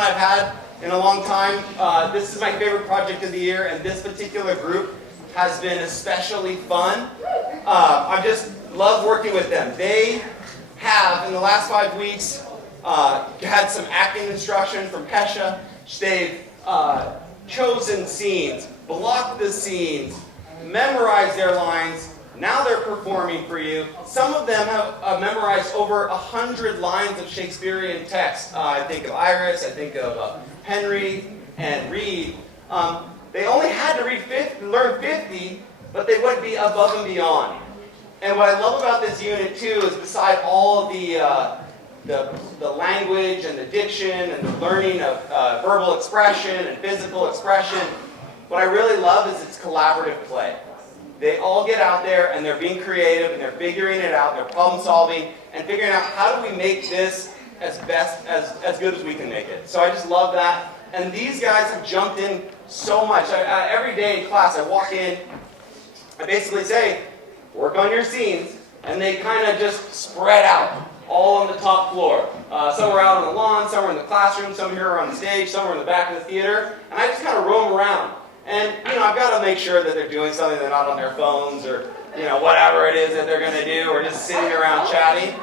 fun I've had in a long time. This is my favorite project of the year, and this particular group has been especially fun. I just love working with them. They have, in the last 5 weeks, had some acting instruction from Pesha. They've chosen scenes, blocked the scenes, memorized their lines. Now they're performing for you. Some of them have memorized over 100 lines of Shakespearean text. I think of Iris, I think of Henry and Reid. They only had to learn 50, but they went above and beyond. And what I love about this unit too is beside all of the language and the diction and the learning of verbal expression and physical expression, what I really love is its collaborative play. They all get out there and they're being creative and they're figuring it out, they're problem solving and figuring out how do we make this as good as we can make it. So I just love that. And these guys have jumped in so much. Every day in class I walk in, I basically say, work on your scenes, and they kind of just spread out all on the top floor. Some are out on the lawn, some are in the classroom, some here are on the stage, some are in the back of the theater, and I just kind of roam around. And, I've got to make sure that they're doing something, they're not on their phones or, whatever it is that they're going to do, or just sitting around chatting.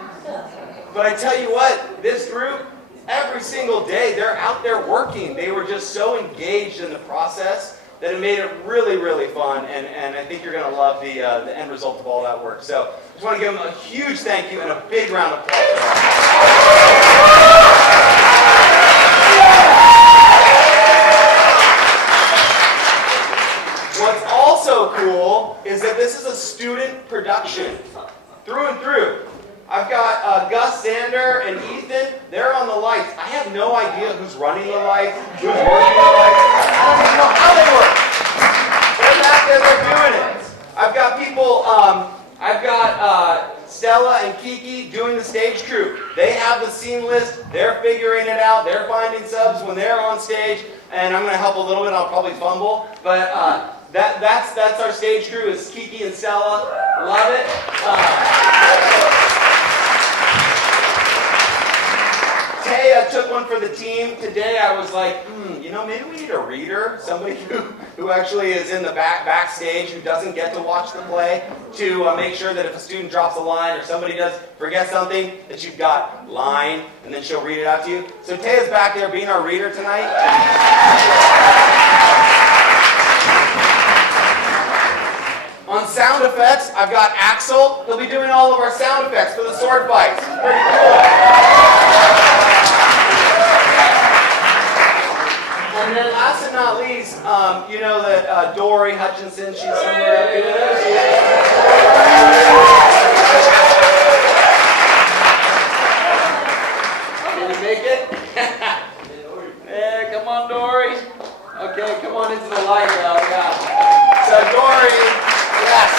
But I tell you what, this group, every single day, they're out there working. They were just so engaged in the process that it made it really, really fun. And I think you're going to love the end result of all that work. So I just want to give them a huge thank you and a big round of applause for that. What's also cool is that this is a student production, through and through. I've got Gus, Zander, and Ethan. They're on the lights. I have no idea who's running the lights, who's working the lights. I don't even know how they work. They're back there, they're doing it. I've got people, Stella and Kiki doing the stage crew. They have the scene list. They're figuring it out. They're finding subs when they're on stage. And I'm going to help a little bit. I'll probably fumble. But that's our stage crew is Kiki and Stella. Love it. Teya took one for the team. Today I was like, maybe we need a reader, somebody who actually is in the backstage, who doesn't get to watch the play, to make sure that if a student drops a line or somebody does forget something, that you've got line, and then she'll read it out to you. So Teya's back there being our reader tonight. On sound effects, I've got Axel. He'll be doing all of our sound effects for the sword fights. Pretty cool. And then last and not least, you know that Dorie Hutchinson, she's somewhere up here. Can you make it? Yeah, come on, Dorie. Okay, come on into the light now. Yeah. So Dorie, yes.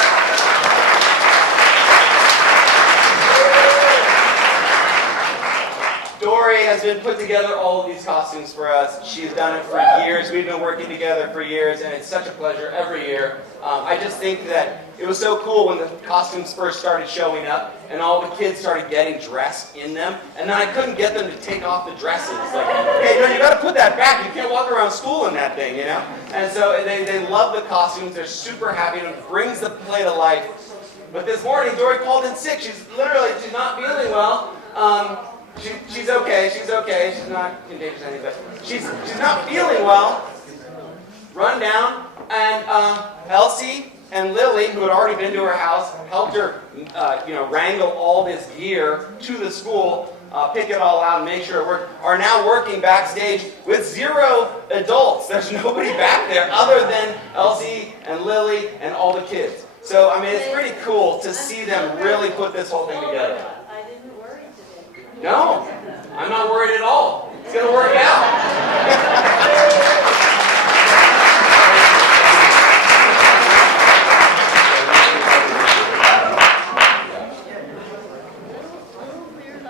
Dorie has been put together all of these costumes for us. She's done it for years. We've been working together for years, and it's such a pleasure every year. I just think that it was so cool when the costumes first started showing up, and all the kids started getting dressed in them, and then I couldn't get them to take off the dresses. Like, hey, no, you got to put that back. You can't walk around school in that thing, And so they love the costumes. They're super happy, and it brings the play to life. But this morning, Dorie called in sick. She's not feeling well. She's okay. She's okay. She's not contagious or anything, but she's not feeling well. Run down, and Elsie and Lily, who had already been to her house, helped her, wrangle all this gear to the school, pick it all out and make sure it worked, are now working backstage with 0 adults. There's nobody back there other than Elsie and Lily and all the kids. So, it's pretty cool to see them really put this whole thing together. No, I'm not worried at all. It's going to work out.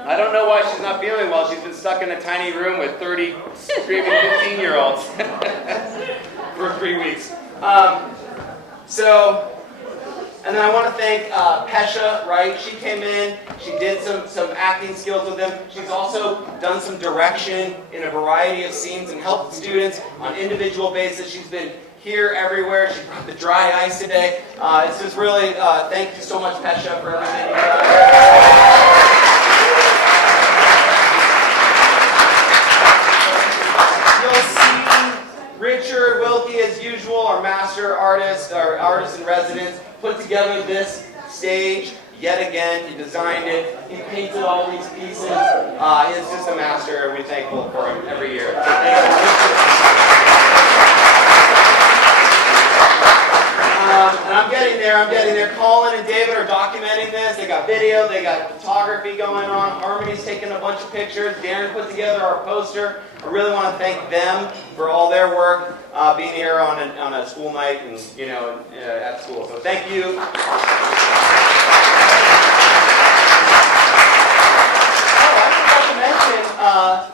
I don't know why she's not feeling well. She's been stuck in a tiny room with 30 screaming 15-year-olds for 3 weeks. So And then I want to thank Pesha, right? She came in, she did some acting skills with them. She's also done some direction in a variety of scenes and helped students on individual basis. She's been here everywhere. She brought the dry ice today. It's just really, thank you so much, Pesha, for everything you've done. Richard Wilkie, as usual, our master artist, our artist in residence, put together this stage yet again. He designed it. He painted all these pieces. He's just a master, and we're thankful for him every year. So thank you. And I'm getting there. Colin and David are documenting this. They got video, they got photography going on. Harmony's taking a bunch of pictures. Darren put together our poster. I really want to thank them for all their work, being here on a school night and at school. So thank you.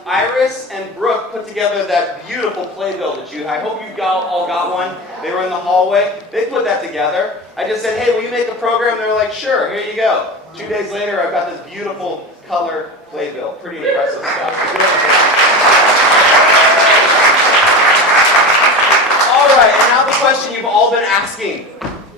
Iris and Brooke put together that beautiful playbill that I hope you all got one. They were in the hallway. They put that together. I just said, hey, will you make a program? They were like, sure, here you go. 2 days later, I've got this beautiful color playbill. Pretty impressive stuff. All right, and now the question you've all been asking.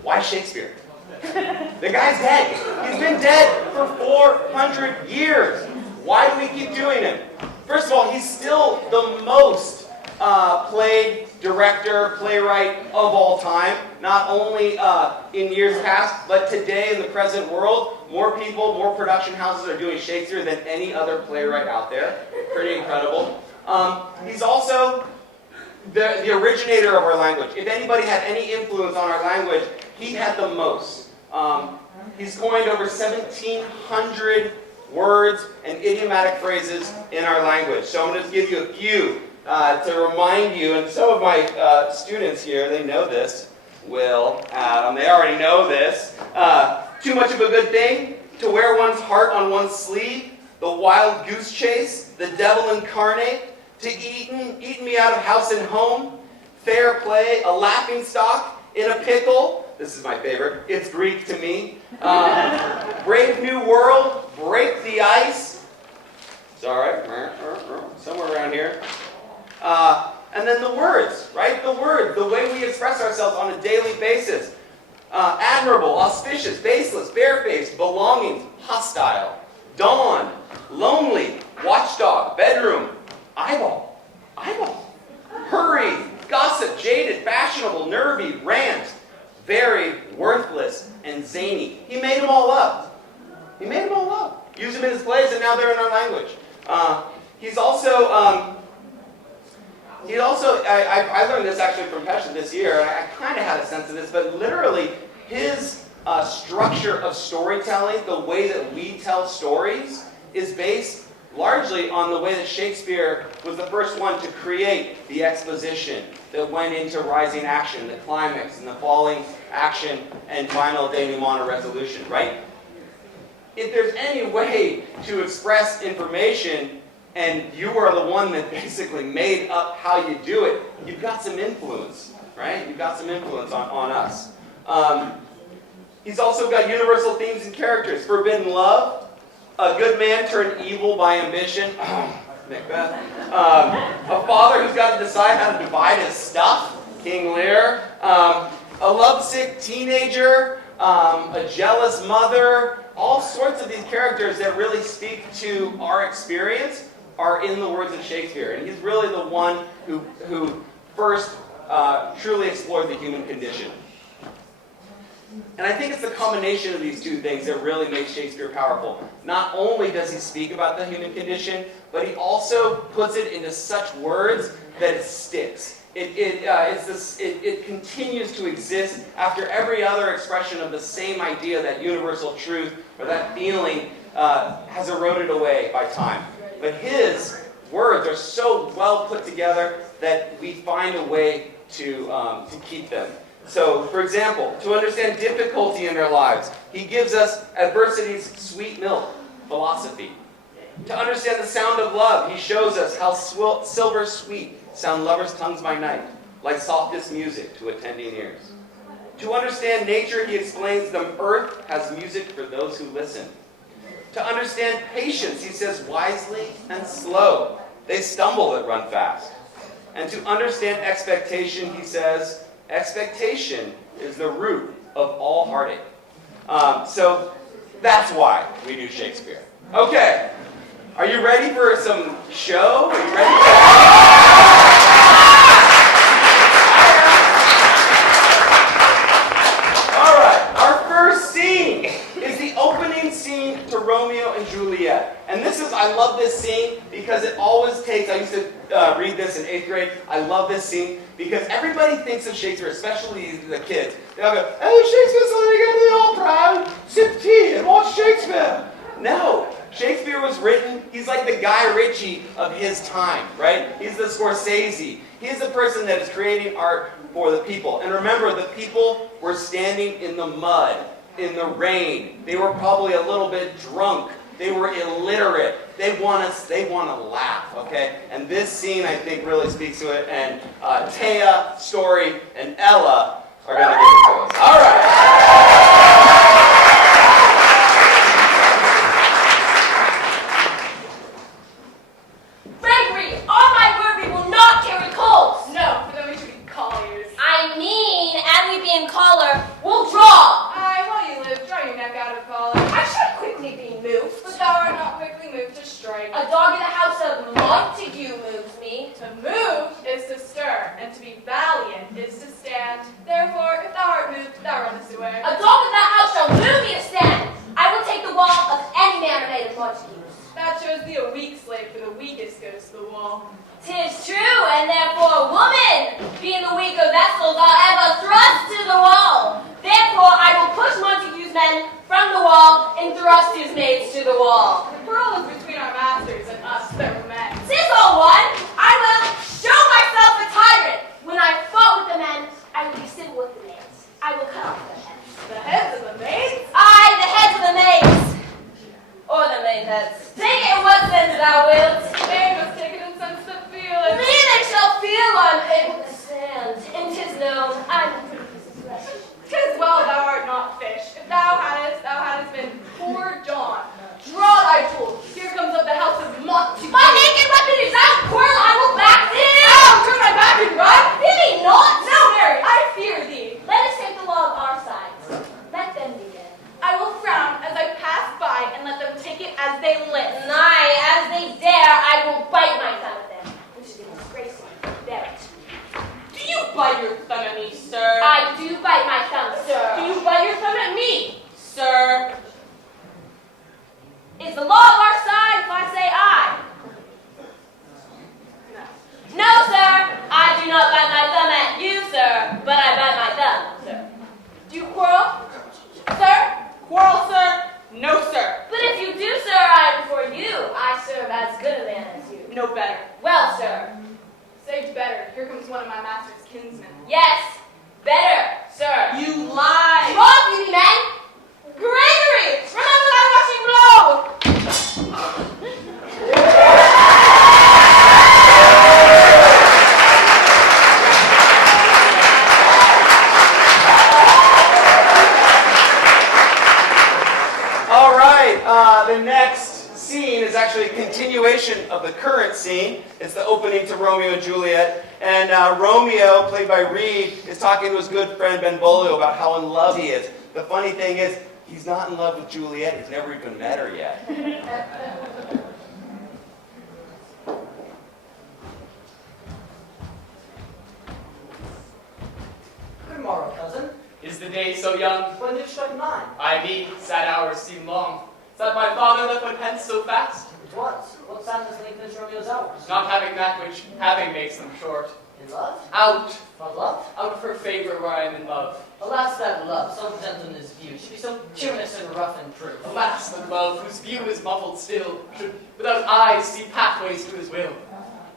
Why Shakespeare? The guy's dead. He's been dead for 400 years. Why do we keep doing him? First of all, he's still the most played director, playwright of all time. Not only in years past, but today in the present world, more people, more production houses are doing Shakespeare than any other playwright out there. Pretty incredible. He's also the originator of our language. If anybody had any influence on our language, he had the most. He's coined over 1,700 words and idiomatic phrases in our language. So I'm going to give you a few to remind you, and some of my students here, they know this. Will, Adam, they already know this. Too much of a good thing, to wear one's heart on one's sleeve, the wild goose chase, the devil incarnate, to eaten me out of house and home, fair play, a laughing stock, in a pickle. This is my favorite. It's Greek to me. Brave new world, break the ice. It's all right. Somewhere around here. And then the words, right? The word, the way we express ourselves on a daily basis. Admirable, auspicious, baseless, barefaced, belonging, hostile, dawn, lonely, watchdog, bedroom, eyeball, hurry, gossip, jaded, fashionable, nervy, rant, very, worthless, and zany. He made them all up. Used them in his plays, and now they're in our language. He's also, I learned this actually from Pesha this year, and I kind of had a sense of this, but literally his structure of storytelling, the way that we tell stories, is based largely on the way that Shakespeare was the first one to create the exposition that went into rising action, the climax, and the falling action, and final denouement resolution, right? If there's any way to express information, and you are the one that basically made up how you do it, you've got some influence, right? You've got some influence on us. He's also got universal themes and characters. Forbidden love, a good man turned evil by ambition, Macbeth. A father who's got to decide how to divide his stuff, King Lear. A lovesick teenager, a jealous mother. All sorts of these characters that really speak to our experience are in the words of Shakespeare. And he's really the one who first truly explored the human condition. And I think it's the combination of these two things that really makes Shakespeare powerful. Not only does he speak about the human condition, but he also puts it into such words that it sticks. It continues to exist after every other expression of the same idea, that universal truth, or that feeling has eroded away by time. But his words are so well put together that we find a way to keep them. So, for example, to understand difficulty in their lives, he gives us adversity's sweet milk, philosophy. To understand the sound of love, he shows us how silver sweet sound lovers' tongues by night, like softest music to attending ears. To understand nature, he explains the earth has music for those who listen. To understand patience, he says wisely and slow. They stumble that run fast. And to understand expectation, he says, expectation is the root of all heartache. So that's why we do Shakespeare. Okay, are you ready for some show? Are you ready All right, our first scene is the opening scene to Romeo and Juliet. And I love this scene because it always takes, I used to read this in 8th grade. I love this scene because everybody thinks of Shakespeare, especially the kids. They all go, oh, Shakespeare's only going to the opera, sip tea and watch Shakespeare. No, Shakespeare was written, he's like the Guy Ritchie of his time, right? He's the Scorsese. He's the person that is creating art for the people. And remember, the people were standing in the mud, in the rain. They were probably a little bit drunk. They were illiterate. They want to laugh, okay? And this scene, I think, really speaks to it. And Teya, Dorie, and Ella are going to give it to us. All right. Gregory, on my word, we will not carry coals. No, for then we should be colliers. I mean, and we being collar, we'll draw. Aye, while you live, draw your neck out of collar. I should quickly be moved. But thou art not quickly moved to strike. A dog in the house of Montague moves me. To move is to stir, and to be valiant is to stand. Therefore, if thou art moved, thou runnest away. A dog in that house shall move me to stand. I will take the wall of any manor made of Montagues. That shows thee a weak slave, for the weakest goes to the wall. 'Tis true, and therefore woman, being the weaker vessels, are ever thrust to the wall. Therefore I will push Montague's men from the wall and thrust his maids to the wall. The quarrel is between our masters and us, their men. 'Tis all one. I will show myself a tyrant. When I fought with the men, I will be civil with the maids. I will cut off their heads. The heads of the maids? Aye, the heads of the maids. Or the maid heads. Take it in what sense thou wilt. They must take it in sense that feel it. Me they shall feel unable to stand. And 'tis known I will prove this flesh. 'Tis well thou art not fish. If thou hadst been poor John. Draw thy tool. Here comes up the house of Montague. My naked weapon is out, Quirl. I will back thee. Ow, turn my back and run. Fear me not. No, Mary, I fear thee. Let us take the law of our sides. Let them begin. I will frown as I pass by and let them take it as they list. Nay, as they dare, I will bite my thumb at them, which is a disgrace. Bear it. Do you bite your thumb at me, sir? I do bite my thumb, sir. Do you bite your thumb at me, sir? Is the law of our side if I say I? No, sir. I do not bite my thumb at you, sir, but I bite my thumb, sir. Do you quarrel, sir? Quarrel, sir? No, sir. But if you do, sir, I am for you. I serve as good a man as you. No better. Well, sir. Say better. Here comes one of my master's kinsmen. Yes, better, sir. You lie. Draw, beauty men. Gregory, remember that rushing blow. The next scene is actually a continuation of the current scene. It's the opening to Romeo and Juliet. And Romeo, played by Reid, is talking to his good friend Benvolio about how in love he is. The funny thing is, he's not in love with Juliet. He's never even met her yet. Good morrow, cousin. Is the day so young? When did it strike 9? I me, sad hours seem long. Is that my father left went hence so fast? It was. What sadness lengthens Romeo's hours? Not having that which having makes them short. In love? Out Of love? of her favor where I am in love. Alas, that love, so gentle in his view, should be so tyrannous and rough and proof. Alas, that love, whose view is muffled still, should without eyes see pathways to his will.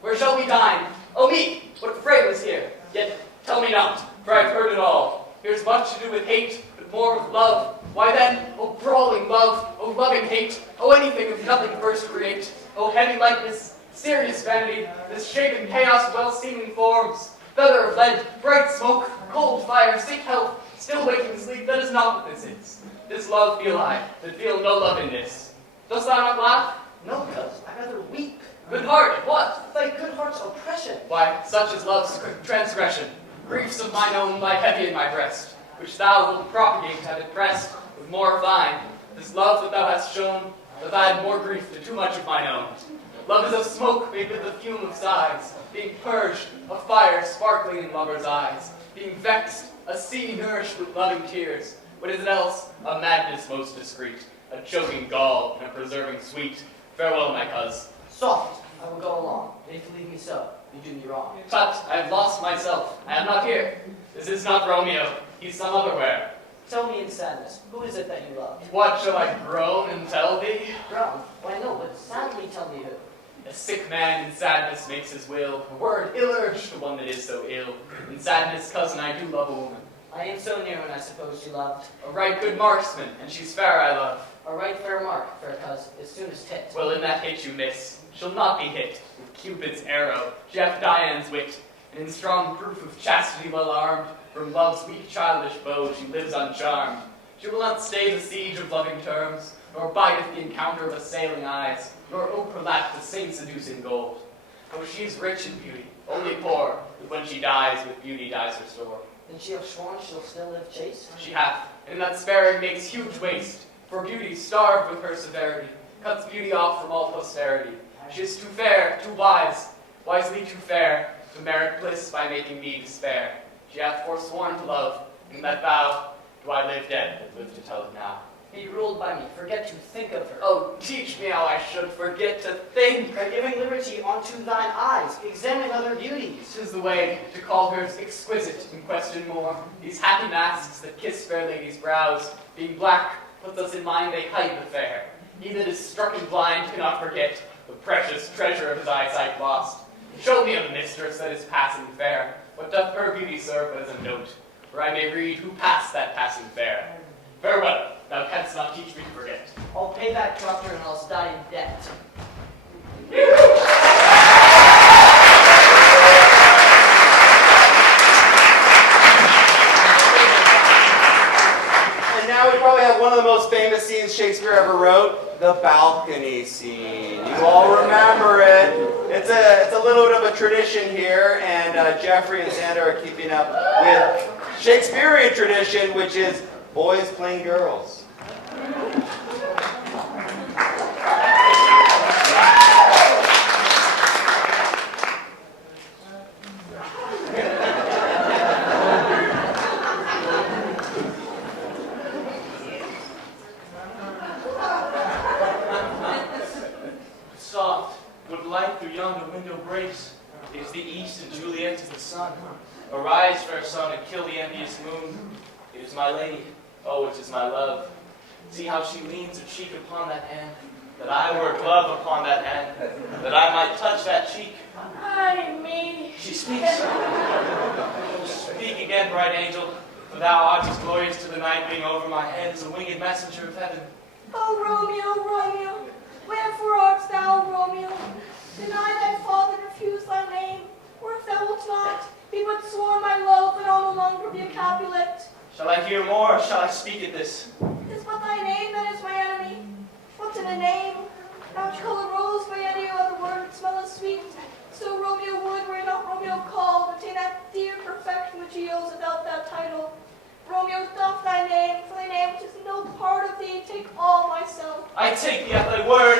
Where shall we dine? Oh me, what fray was here? Yet tell me not, for I've heard it all. Here's much to do with hate, but more with love. Why then, oh brawling love, oh loving hate, oh anything if nothing first create, oh heavy likeness, serious vanity, this shapen chaos of well-seeming forms, feather of lead, bright smoke, cold fire, sick health, Still waking sleep, that is not what this is. This love feel I, that feel no love in this. Dost thou not laugh? No, cuz, I rather weep. Good heart, what? Thy good heart's oppression. Why, such is love's transgression. Griefs of mine own lie heavy in my breast, which thou wilt propagate have it pressed with more of thine. This love that thou hast shown, doth add more grief to too much of mine own. Love is a smoke made with the fume of sighs, being purged, a fire sparkling in lovers' eyes, being vexed, a sea nourished with loving tears. What is it else? A madness most discreet, a choking gall and a preserving sweet. Farewell, my cuz. Soft, I will go along. And if you leave me so, you do me wrong. Tut, I have lost myself. I am not here. This is not Romeo. He's some otherwhere. Tell me in sadness, who is it that you love? What shall I groan and tell thee? Grown? Why no, but sadly tell me who. A sick man in sadness makes his will. A word ill-urged to one that is so ill. In sadness, cousin, I do love a woman. I am so near when I suppose you loved. A right good marksman, and she's fair I love. A right fair mark, fair cuz, as soon as tit. Well, in that hit you miss. She'll not be hit with Cupid's arrow, she hath Dian's wit, and in strong proof of chastity well armed, from love's weak childish bow she lives uncharmed. She will not stay the siege of loving terms, nor bideth the encounter of assailing eyes, nor overlap the saint-seducing gold. Oh, she is rich in beauty, only poor, but when she dies, with beauty dies her store. Then she have sworn she'll still live chaste? She hath, and that sparing makes huge waste, for beauty, starved with her severity, cuts beauty off from all posterity. She is too fair, too wise, wisely too fair, to merit bliss by making me despair. She hath forsworn to love, and in that vow do I live dead, but live to tell it now. Be ruled by me, forget to think of her. Oh, teach me how I should forget to think. By giving liberty unto thine eyes, examine other beauties. 'Tis the way to call hers exquisite and question more. These happy masks that kiss fair ladies' brows, being black, puts us in mind they hide the fair. He that is struck and blind cannot forget the precious treasure of his eyesight lost. Show me a mistress that is passing fair. What doth her beauty serve but as a note, where I may read who passed that passing fair? Farewell, thou canst not teach me to forget. I'll pay that corrupter and I'll die in debt. And now we probably have one of the most famous scenes Shakespeare ever wrote, the balcony scene. You all remember it. It's a little bit of a tradition here, and Geoffrey and Zander are keeping up with Shakespearean tradition, which is boys playing girls. Soft, what light through yonder window breaks. It is the east, and Juliet is the sun. Arise, fair sun, and kill the envious moon. It is my lady, oh, it is my love. See how she leans her cheek upon that hand, that I were a glove upon that hand, that I might touch that cheek. Ay, me. She speaks. Speak again, bright angel, for thou art as glorious to the night, being over my head as a winged messenger of heaven. Oh, Romeo, Romeo, wherefore art thou, Romeo? Deny thy father, refuse thy name, or if thou wilt not, be but sworn my love, and I'll no longer be a Capulet. Shall I hear more, or shall I speak at this? Is but thy name that is my enemy? What's in a name? Thou call a rose by any other word that smell as sweet. So Romeo would, were not Romeo called, attain that dear perfection which he owes without that title. Romeo, doff thy name, for thy name which is no part of thee, take all myself. I take thee at thy word.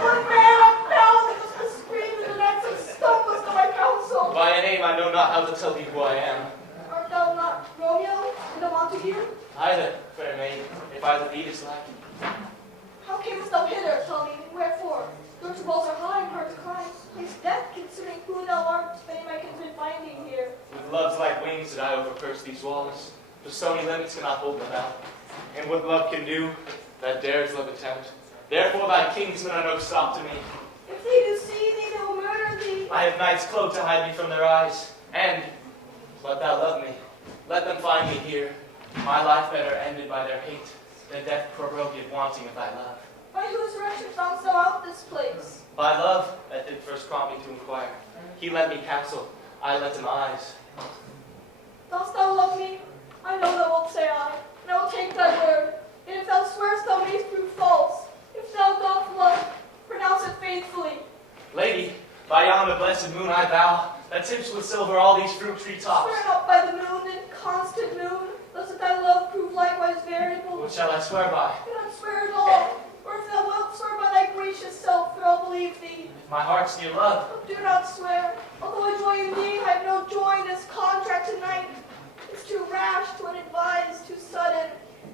What man art thou that dost miscreant in the nights and stumblest on my counsel? By a name I know not how to tell thee who I am. Art thou not Romeo, and a Montague? Either, fair maid, if I the deed is lacking. How camest thou hither, tell me, wherefore? Your walls are high and hard to climb. Place death, considering who thou art, if any my kinsman find thee here. With love's light wings did I overcurse these walls. The stony limits cannot hold them out. And what love can do, that dares love attempt. Therefore thy kingsmen are no stop to me. If they do see thee, they will murder thee. I have night's cloak to hide me from their eyes. And, let thou love me. Let them find me here. My life better ended by their hate, than death prorogued wanting of thy love. By whose direction foundst thou out this place? By love, that did first prompt me to inquire. He lent me counsel, I lent him eyes. Dost thou love me? I know thou wilt say I, and I will take thy word. And if thou swearest, thou mayst prove false. If thou dost love, pronounce it faithfully. Lady, by yonder blessed moon I vow, that tips with silver all these fruit tree tops. Swear not by the moon and constant moon, lest that thy love prove likewise variable. What shall I swear by? Do not swear at all, or if thou wilt swear by thy gracious self, then I'll believe thee. My heart's dear love. But do not swear. Although I joy in thee, I have no joy in this contract tonight. It's too rash, too unadvised, too sudden.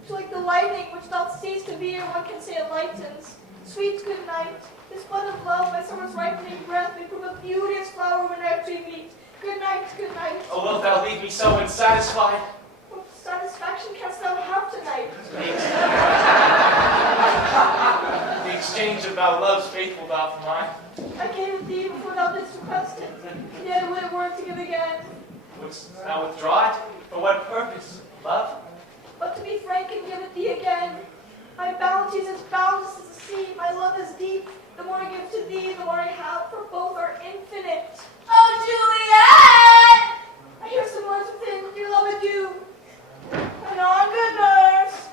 Too like the lightning which doth cease to be, or one can say it lightens. Sweet good night. This bud of love, my summer's ripening breath, may prove a beauteous flower when after we meet. Good night, good night. Oh, wilt thou leave me so unsatisfied? What satisfaction canst thou have tonight? The exchange of thy love's faithful vow for mine. I gave it thee before thou didst request it, yet it would have worked to give again. Wouldst thou withdraw it? For what purpose? Love? But to be frank and give it thee again. My bounty is as boundless as the sea, my love is deep. The more I give to thee, the more I have, for both are infinite. Oh, Juliet! I hear some words within, dear love, adieu. And on, good nurse.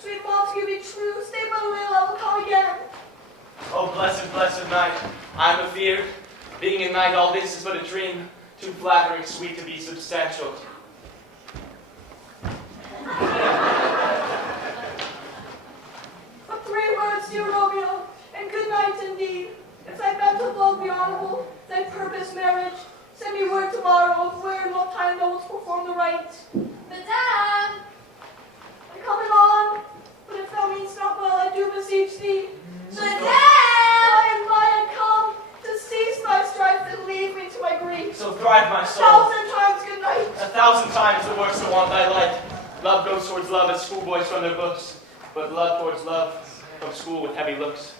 Sweet Montague, be true, stay but a little, I will come again. Oh, blessed, blessed night. I'm afeard. Being in night, all this is but a dream, too flattering sweet to be substantial. But 3 words, dear Romeo, and good night indeed. If thy bent of love be honorable, thy purpose marriage, send me word tomorrow of where and what time thou wilt perform the rite. Madame! I come anon, but if thou meanst not well, I do beseech thee. Madame! By and by I come to cease thy strife and leave me to my grief. So thrive my soul. 1,000 times good night. 1,000 times the worse to want thy light. Love goes towards love as schoolboys from their books, but love towards love from school with heavy looks.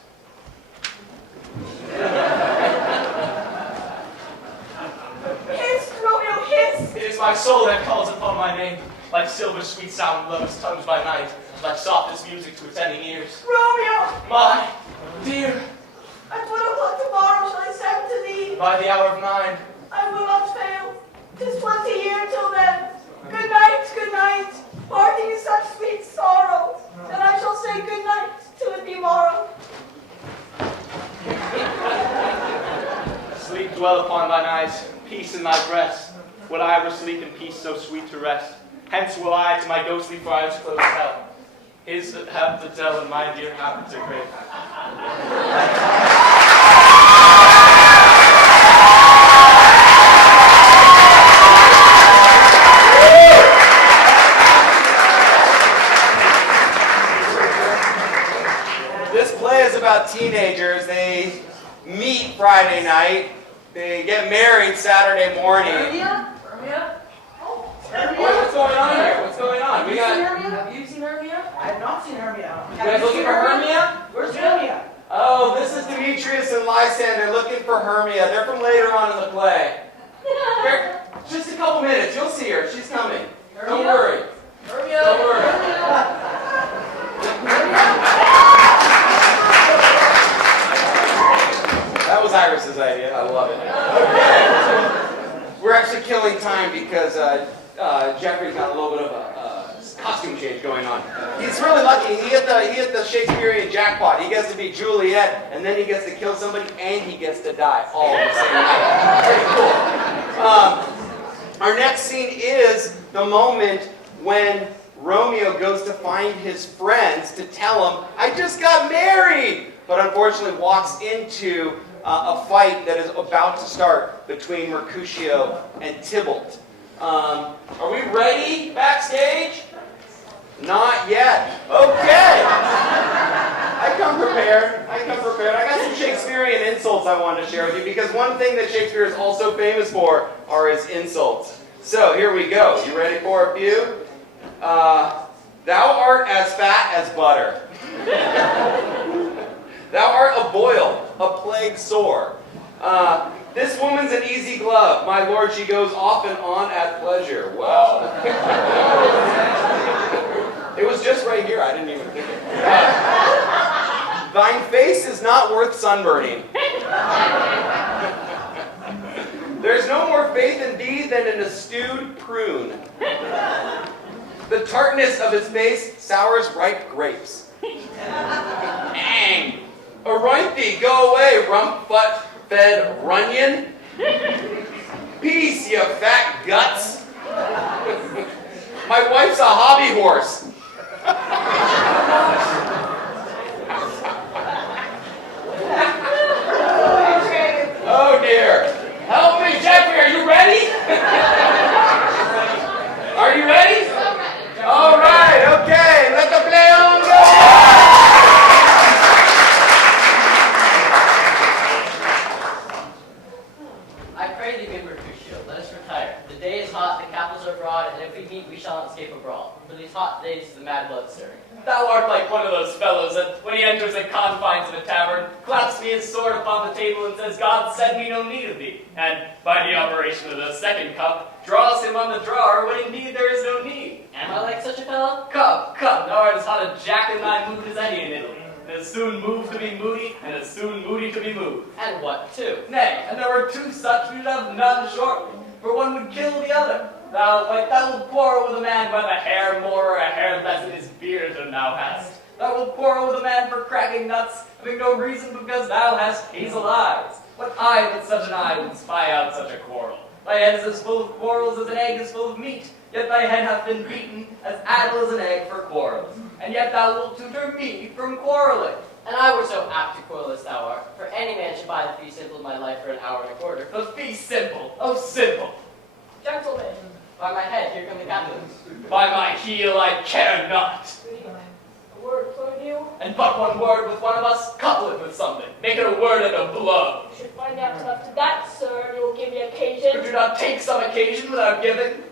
Hiss, Romeo, hiss! It is my soul that calls upon my name, like silver sweet sound love's tongues by night, like softest music to attending ears. Romeo! My dear, At 1 o'clock tomorrow shall I send to thee. by the hour of 9, I will not fail. 'Tis 20 years till then. Good night, good night. Parting is such sweet sorrow, that I shall say good night till it be morrow. sleep dwell upon thine eyes, peace in thy breast. Would I ever sleep in peace so sweet to rest? Hence will I to my ghostly friars close tell, his that have to tell and my dear habits are great. This play is about teenagers. They meet Friday night. They get married Saturday morning. Romeo? What's going on here? What's going on? We got. Have you seen Romeo? I have not seen Hermia. You guys looking for Hermia? Where's Hermia? Oh, this is Demetrius and Lysander looking for Hermia. They're from later on in the play. Here, just a couple minutes. You'll see her. She's coming. Don't worry. Don't worry. That was Iris's idea. I love it. Okay. We're actually killing time because Geoffrey's got a little bit of a costume change going on. He's really lucky. He hit the Shakespearean jackpot. He gets to be Juliet, and then he gets to kill somebody, and he gets to die all in the same night. Pretty cool. Our next scene is the moment when Romeo goes to find his friends to tell them, I just got married! But unfortunately walks into a fight that is about to start between Mercutio and Tybalt. Are we ready backstage? Not yet. Okay. I come prepared. I got some Shakespearean insults I wanted to share with you because one thing that Shakespeare is also famous for are his insults. So here we go. You ready for a few? Thou art as fat as butter. Thou art a boil, a plague sore. This woman's an easy glove. My lord, she goes off and on at pleasure. Wow. It was just right here. I didn't even think it. Thine face is not worth sunburning. There's no more faith in thee than in a stewed prune. The tartness of his face sours ripe grapes. Ang! Aroint thee, go away, rump-butt-fed runyon. Peace, you fat guts. My wife's a hobby horse. Oh dear. Help me, Geoffrey, are you ready? Are you ready? All right, okay, let the play on go. I pray thee, good Mercutio, let us retire. The day is hot, the capitals are broad, and if we meet, we shall not escape a brawl. For these hot days is the mad blood stirring. Thou art like one of those fellows that, when he enters the confines of a tavern, claps me his sword upon the table and says, God send me no need of thee, and, by the operation of the second cup, draws him on the drawer when indeed there is no need. Am I like such a fellow? Come, thou art as hot a jack in thy mood as any in Italy, and as soon moved to be moody, and as soon moody to be moved. And what, too? Nay, and there were two such, we should have none shortly, for one would kill the other. Thou wilt quarrel with a man by the hair more or a hair less in his beard than thou hast. Thou wilt quarrel with a man for cracking nuts, having no reason because thou hast hazel eyes. What eye but such an eye would spy out such a quarrel? Thy head is as full of quarrels as an egg is full of meat, yet thy head hath been beaten as addle as an egg for quarrels. And yet thou wilt tutor me from quarreling. And I were so apt to quarrel as thou art, for any man should buy the fee simple of my life for an hour and a quarter. The fee simple, oh simple. Gentlemen, By my head, here come the captains. By my heel I care not. a word from you. And but one word with one of us, couple it with something. Make it a word and a blow. You should find out enough to that, sir, and you will give me You occasion. do not take some occasion without giving.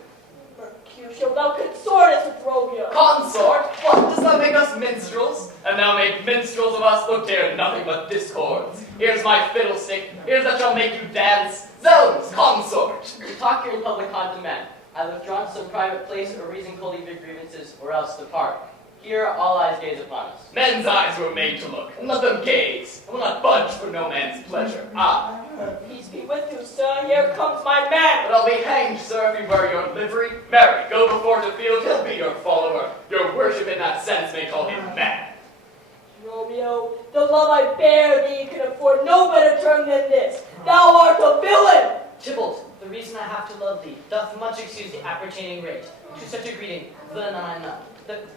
Mercutio, thou consortest with Romeo. Consort? What, does thou make us minstrels? And thou make minstrels of us, look there, nothing but discords. Here's my fiddlestick, here's that shall make you dance. Zones, consort! To talk here in public haunt men. I withdrawn to some private place or reason cold your grievances, or else depart. Here all eyes gaze upon us. Men's eyes were made to look, and let them gaze. I will not budge for no man's pleasure. Ah, Peace be with you, sir. Here comes my man. but I'll be hanged, sir, if you wear your livery. Marry, go before the field, he'll be your follower. Your worship in that sense may call him mad. Romeo, the love I bear thee can afford no better term than this. Thou art a villain. Tybalt, the reason I have to love thee doth much excuse the appertaining rate. To such a greeting, villain am I not.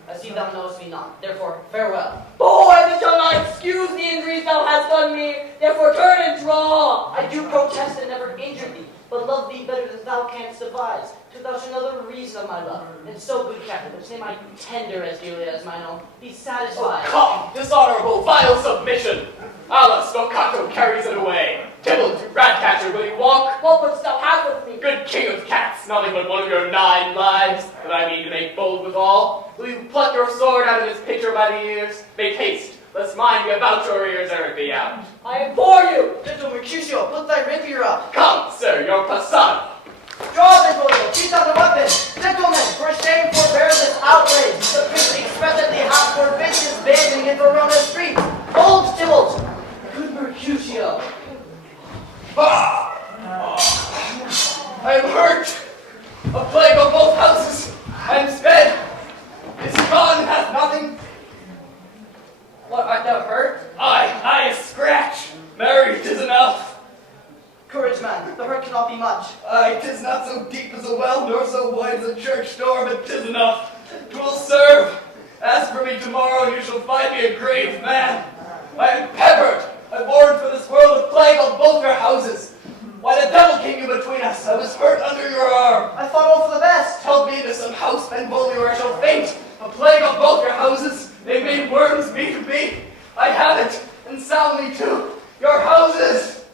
I see thou knowest me not, therefore farewell. Boy, thou shalt not excuse the injuries thou hast done me. Therefore turn and draw. I do protest and never injure thee, but love thee better than thou canst devise. To thou shalt know the reason of my love, and so good captain, which name I tender as dearly as mine own, be satisfied. Oh, come, dishonorable, vile submission! Allah, Stoccato carries it away. Tybalt, you rat-catcher, will you walk? What wouldst thou have with me? Good king of cats, nothing but one of your 9 lives that I mean to make bold withal. Will you pluck your sword out of his pitcher by the ears? Make haste, lest mine be about your ears ere it be out. I implore you. Gentle Mercutio, put thy rapier up. Come, sir, your passant. Draw this Romeo, seize on the weapon. Gentlemen, for shame forbear this outrage. The prince expressively hath forbid this bathing in Verona streets. Hold, Tybalt. Good Mercutio. Ah! I am hurt. A plague on both houses. I am sped. Is gone, hath nothing. What, art thou hurt? I a scratch. Marry, 'tis enough. Courage, man, the hurt cannot be much. Aye, 'tis not so deep as a well, nor so wide as a church door, but 'tis enough. 'Twill serve. Ask for me tomorrow, and you shall find me a grave man. I am peppered. I born for this world of plague on both your houses. Why the devil came you between us? I was hurt under your arm. I thought all for the best. Help me to some house bend bully where I shall faint. A plague on both your houses. They made worms me to be. I have it, and soundly too. Your houses.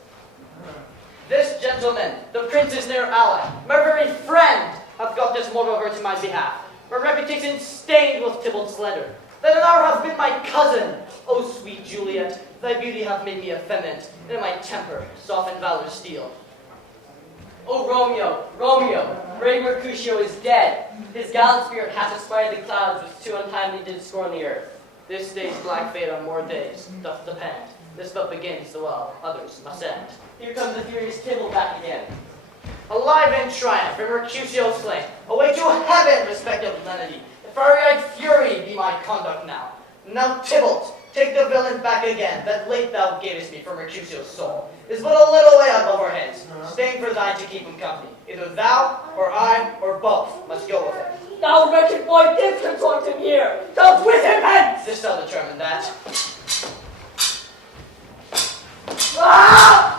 This gentleman, the prince's near ally, my very friend, hath got this mortal hurt in my behalf. My reputation stained with Tybalt's slander. That an hour hath been my cousin. O sweet Juliet, thy beauty hath made me effeminate, and my temper softened valor's steel. O Romeo, Romeo, brave Mercutio is dead. His gallant spirit hath aspired the clouds, which too untimely did scorn the earth. This day's black fate on more days doth depend. This but begins, the while others must end. Here comes the furious Tybalt back again. alive in triumph, in Mercutio's flame, away to heaven, respective lenity. If fiery-eyed fury be my conduct now. Now, Tybalt, take the villain back again, that late thou gavest me for Mercutio's soul, is but a little way above our heads, staying for thine to keep him company. Either thou, or I, or both must go with him. Thou wretched boy didst consort him here! Thou with him hence! This shall determine that. Ah!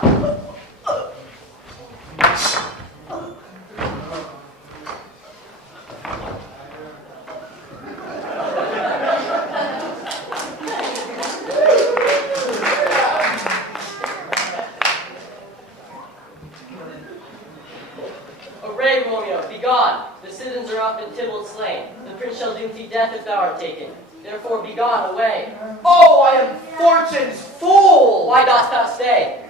Array, Romeo, be gone. The citizens are up in Tybalt's slain. The prince shall doom thee death if thou art taken. Therefore be gone away. Oh, I am fortune's fool! Why dost thou stay?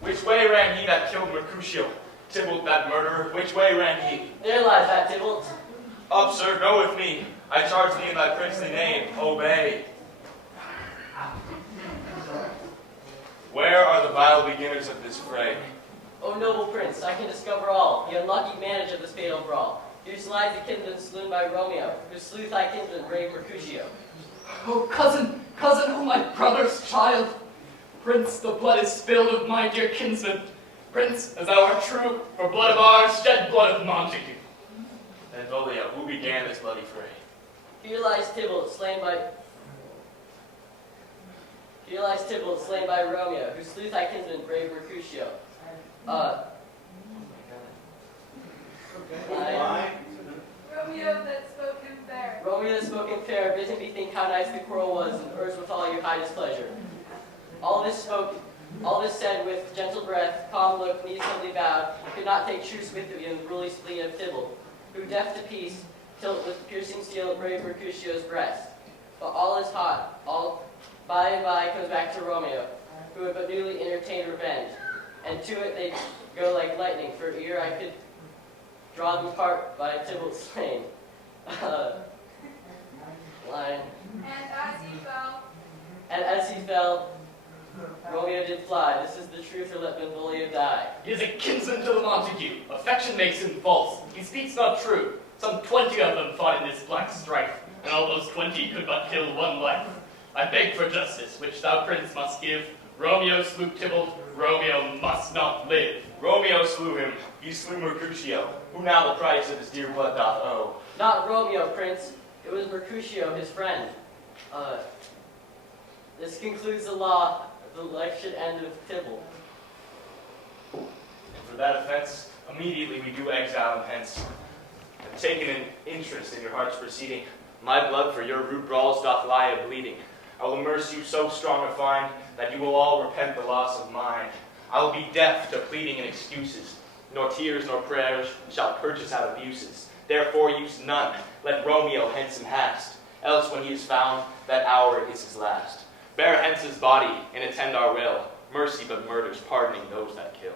Which way ran he that killed Mercutio? Tybalt, that murderer, which way ran he? There lies that Tybalt. Up, sir, go with me. I charge thee in thy princely name, obey. Where are the vile beginners of this fray? O noble prince, I can discover all, the unlucky manage of this fatal brawl. Here lies the kinsman slain by Romeo, who slew thy kinsman, brave Mercutio. Oh, cousin, oh, my brother's child. Prince, the blood is spilled of my dear kinsman. Prince, as thou art true, for blood of ours, shed blood of Montague. And Aliyah, who began this bloody fray? Here lies Tybalt, slain by Romeo, who slew thy kinsman, brave Mercutio. Romeo that spoken fair. Romeo that spoken fair, bid him bethink how nice the quarrel was, and urge with all your high displeasure. All this said with gentle breath, calm look, knees humbly bowed, could not take truce with you in the ruly spleen of Tybalt, who deaf to peace, tilt with piercing steel brave Mercutio's breast. But all is hot, all by and by comes back to Romeo, who had but newly entertained revenge, and to it they go like lightning, for ere I could draw them apart by Tybalt slain. Line. And as he fell, Romeo did fly. This is the truth, or let Benvolio die. He is a kinsman to the Montague. Affection makes him false. He speaks not true. Some 20 of them fought in this black strife, and all those 20 could but kill one life. I beg for justice, which thou, prince, must give. Romeo slew Tybalt. Romeo must not live. Romeo slew him. He slew Mercutio, who now the price of his dear blood doth owe. Not Romeo, prince. It was Mercutio, his friend. This concludes the law. The life should end with Tybalt. And for that offense, immediately we do exile him hence. And taken an interest in your heart's proceeding, my blood for your rude brawls doth lie a-bleeding. I will immerse you so strong a fine, that you will all repent the loss of mine. I will be deaf to pleading and excuses, nor tears nor prayers shall purchase out abuses. Therefore use none, let Romeo hence him hast, else when he is found, that hour is his last. Bear hence his body, and attend our will, mercy but murders, pardoning those that kill.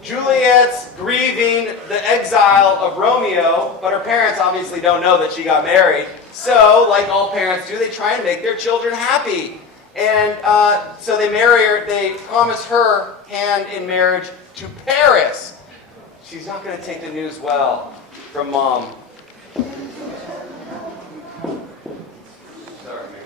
Juliet's grieving the exile of Romeo, but her parents obviously don't know that she got married. So, like all parents do, they try and make their children happy. And so they marry her, they promise her hand in marriage to Paris. She's not going to take the news well from Mom. Sorry, Mary.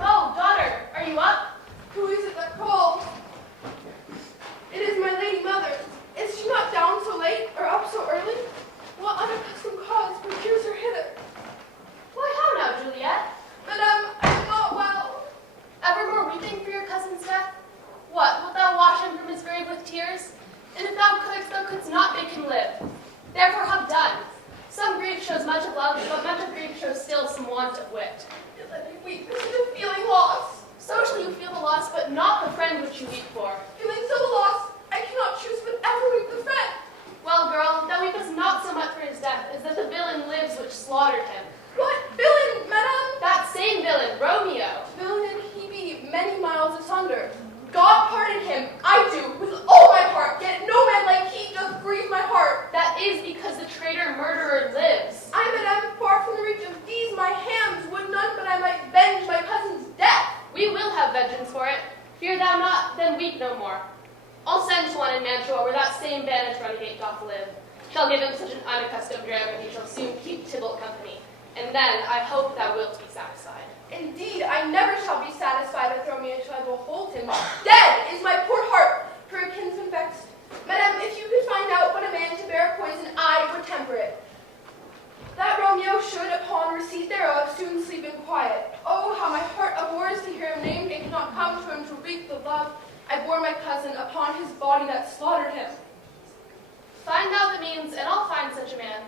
Oh, daughter, are you up? Who is it that calls? It is my lady mother. Is she not down so late, or up so early? What unaccustomed cause procures her hither? Why, how now, Juliet? Madame, I am not well. Evermore weeping for your cousin's death? What, wilt thou wash him from his grave with tears? And if thou couldst not make him live. Therefore have done. Some grief shows much of love, but much of grief shows still some want of wit. Let me weep instead of feeling lost. So shall you feel the loss, but not the friend which you weep for. Feeling so lost, I cannot choose but ever weep the friend Zander. God pardon him, I do, with all my heart, yet no man like he doth grieve my heart. That is because the traitor murderer lives. I, madam, far from the reach of these my hands, would none but I might venge my cousin's death. We will have vengeance for it. Fear thou not, then weep no more. I'll send to one in Mantua where that same banished renegade doth live. Shall give him such an unaccustomed dram that he shall soon keep Tybalt company. And then I hope thou wilt be satisfied. Indeed, I never shall be satisfied with Romeo till I behold him. Dead is my poor heart, for a kinsman vexed. Madam, if you could find out what a man to bear poison, I would temper it. That Romeo should, upon receipt thereof, soon sleep in quiet. Oh, how my heart abhors to hear him named, and cannot come to him to wreak the love I bore my cousin upon his body that slaughtered him. Find thou the means, and I'll find such a man.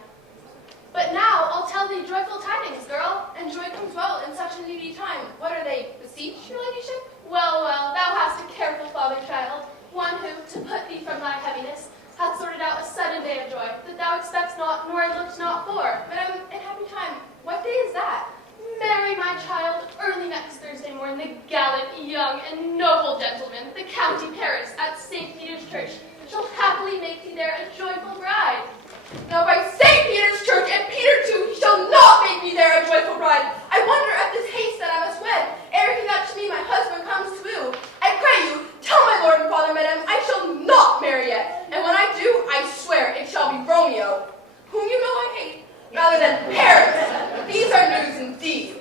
But now I'll tell thee joyful tidings, girl. And joy comes well in such a needy time. What are they, beseech, your ladyship? Well, well, thou hast a careful father, child, one who, to put thee from thy heaviness, hath sorted out a sudden day of joy, that thou expects not, nor looked not for. Madam, in happy time, what day is that? Marry, my child, early next Thursday morning, the gallant, young, and noble gentleman, the County Paris, at St. Peter's Church, shall happily make thee there a joyful bride. Now by St. Peter's Church, and Peter too, he shall not make me there a joyful bride. I wonder at this haste that I must wed, ere he that to me my husband comes to woo. I pray you, tell my lord and father, madam, I shall not marry yet. And when I do, I swear it shall be Romeo, whom you know I hate, rather than Paris. These are news indeed.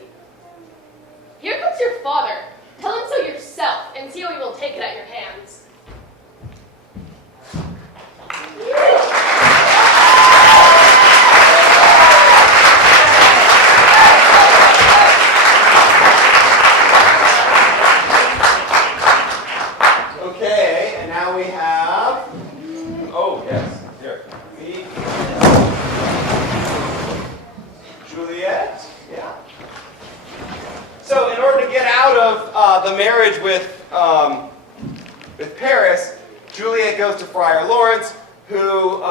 Here comes your father. Tell him so yourself, and see how he will take it at your hands. Okay, and now we have. Oh yes, here. Juliet. Yeah. So, in order to get out of the marriage with Paris, Juliet goes to Friar Lawrence, who,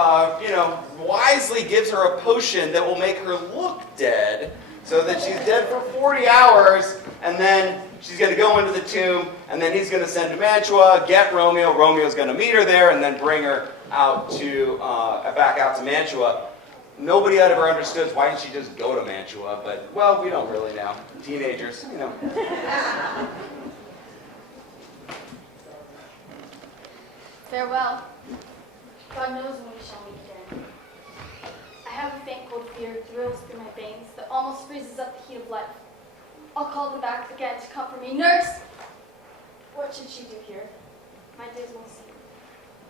wisely gives her a potion that will make her look dead, so that she's dead for 40 hours, and then she's going to go into the tomb, and then he's going to send to Mantua, get Romeo. Romeo's going to meet her there, and then bring her out to back out to Mantua. Nobody had ever understood why didn't she just go to Mantua, but, well, we don't really know. Teenagers, Farewell. God knows when we shall meet again. I have a faint cold fear thrills through my veins that almost freezes up the heat of life. I'll call them back again to comfort me. Nurse! What should she do here? My dismal scene.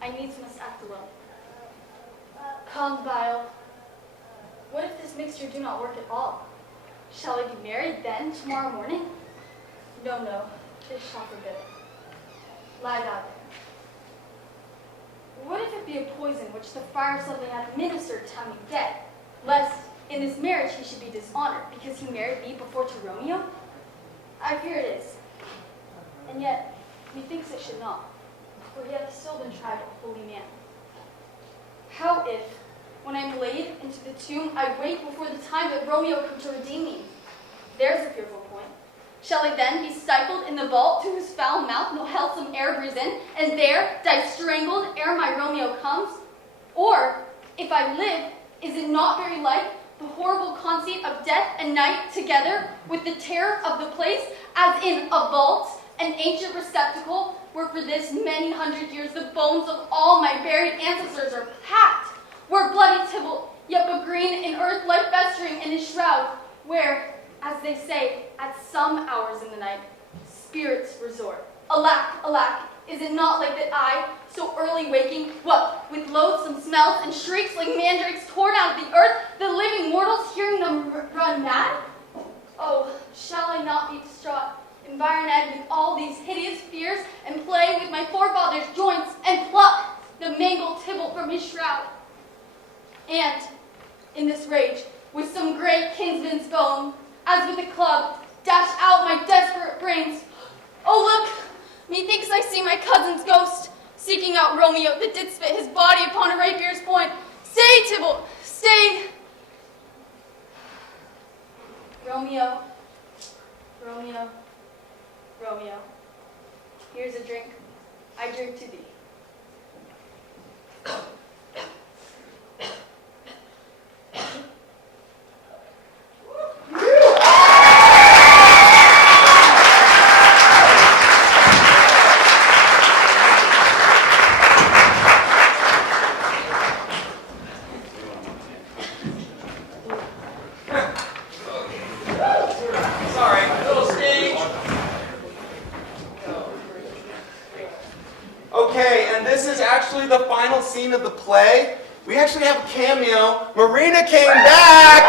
I needs must act alone. Calm bile. What if this mixture do not work at all? Shall I be married then, tomorrow morning? No, no, this shall forbid it. Lie thou there. What if it be a poison which the friar suddenly had administered to Taming dead, lest in this marriage he should be dishonored because he married me before to Romeo? I fear it is. And yet, methinks it should not, for he hath still been tried a holy man. How if, when I am laid into the tomb, I wait before the time that Romeo come to redeem me? There's a fearful point. Shall I then be stifled in the vault to whose foul mouth no healthsome air breathes in, and there die strangled ere my Romeo comes? Or, if I live, is it not very like the horrible conceit of death and night together with the terror of the place, as in a vault, an ancient receptacle, where for this many hundred years the bones of all my buried ancestors are packed, where bloody Tybalt, yet but green in earth life festering in his shroud, where, as they say, at some hours in the night, spirits resort. Alack, alack, is it not like that I, so early waking, what, with loathsome smells and shrieks like mandrakes torn out of the earth, the living mortals hearing them run mad? Oh, shall I not be distraught, environed with all these hideous fears, and play with my forefathers' joints, and pluck the mangled Tybalt from his shroud? And, in this rage, with some great kinsman's bone, as with a club, dash out my desperate brains. Oh, look! Methinks I see my cousin's ghost, seeking out Romeo that did spit his body upon a rapier's point. Stay, Tybalt, stay! Romeo, Romeo, Romeo. Here's a drink. I drink to thee. The final scene of the play, we actually have a cameo. Marina came back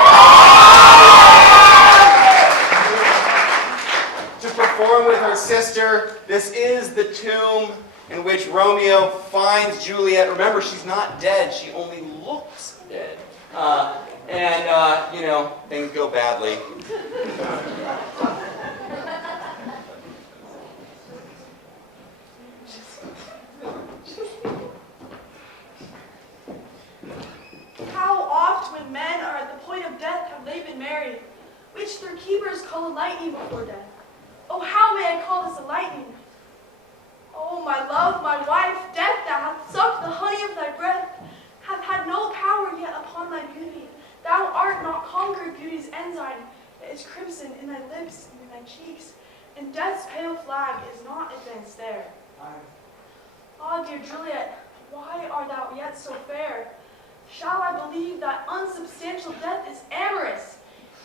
to perform with her sister. This is the tomb in which Romeo finds Juliet. Remember, she's not dead. She only looks dead. You know, things go badly. How oft when men are at the point of death have they been married, which their keepers call a lightning before death. Oh, how may I call this a lightning? Oh, my love, my wife, death that hath sucked the honey of thy breath, hath had no power yet upon thy beauty. Thou art not conquered beauty's ensign, that is crimson in thy lips and in thy cheeks, and death's pale flag is not advanced there. Ah, dear Juliet, why art thou yet so fair? Shall I believe that unsubstantial death is amorous,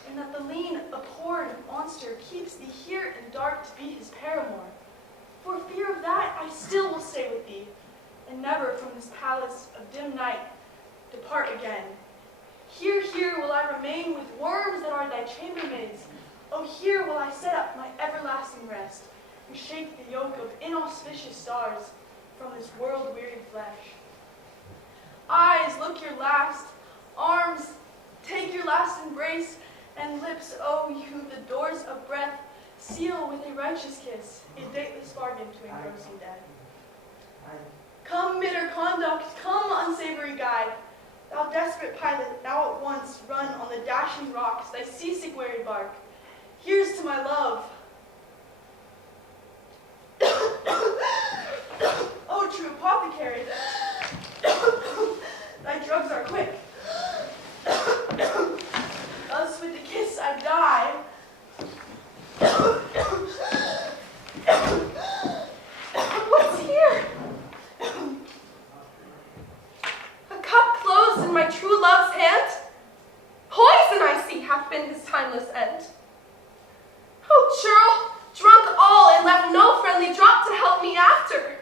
and that the lean, abhorred monster keeps thee here in dark to be his paramour? For fear of that, I still will stay with thee, and never from this palace of dim night depart again. Here will I remain with worms that are thy chambermaids. Oh, here will I set up my everlasting rest, and shake the yoke of inauspicious stars from this world-wearied flesh. Eyes, look your last. Arms, take your last embrace. And lips, oh, you, the doors of breath, seal with a righteous kiss, a dateless bargain to engrossing death. Come, bitter conduct, come, unsavory guide. Thou desperate pilot, thou at once run on the dashing rocks, thy seasick wearied bark. Here's to my love. Oh, true apothecary, thy drugs are quick. Thus with the kiss I die. What's here? A cup closed in my true love's hand? Poison, I see, hath been his timeless end. Oh, churl, drunk all and left no friendly drop to help me after.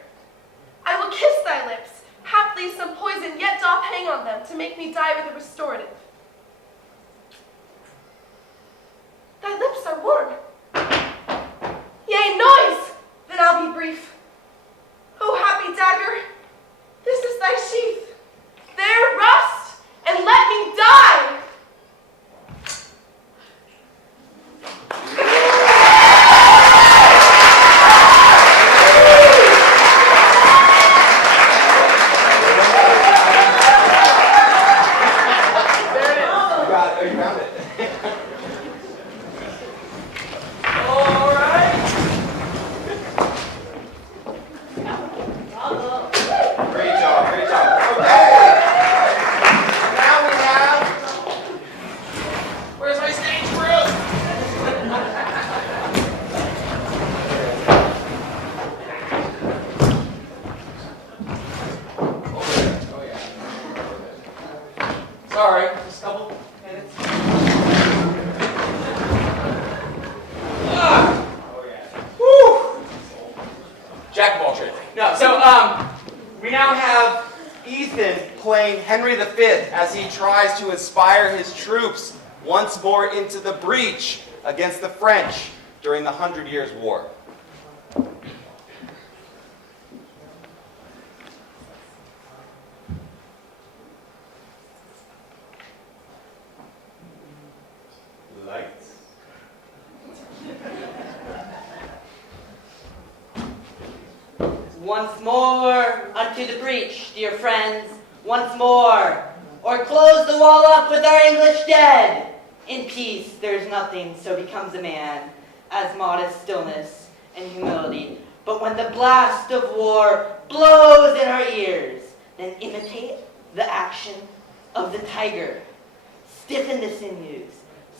I will kiss thy lips. Haply some poison yet doth hang on them to make me die with a restorative. Thy lips are warm. Yea, noise! Then I'll be brief. O happy dagger, this is thy sheath. There rust, and let me die! To inspire his troops once more into the breach against the French during the 100 Years' War. Lights. Once more unto the breach, dear friends, once more. Or close the wall up with our English dead. In peace, there's nothing so becomes a man as modest stillness and humility. But when the blast of war blows in our ears, then imitate the action of the tiger. Stiffen the sinews,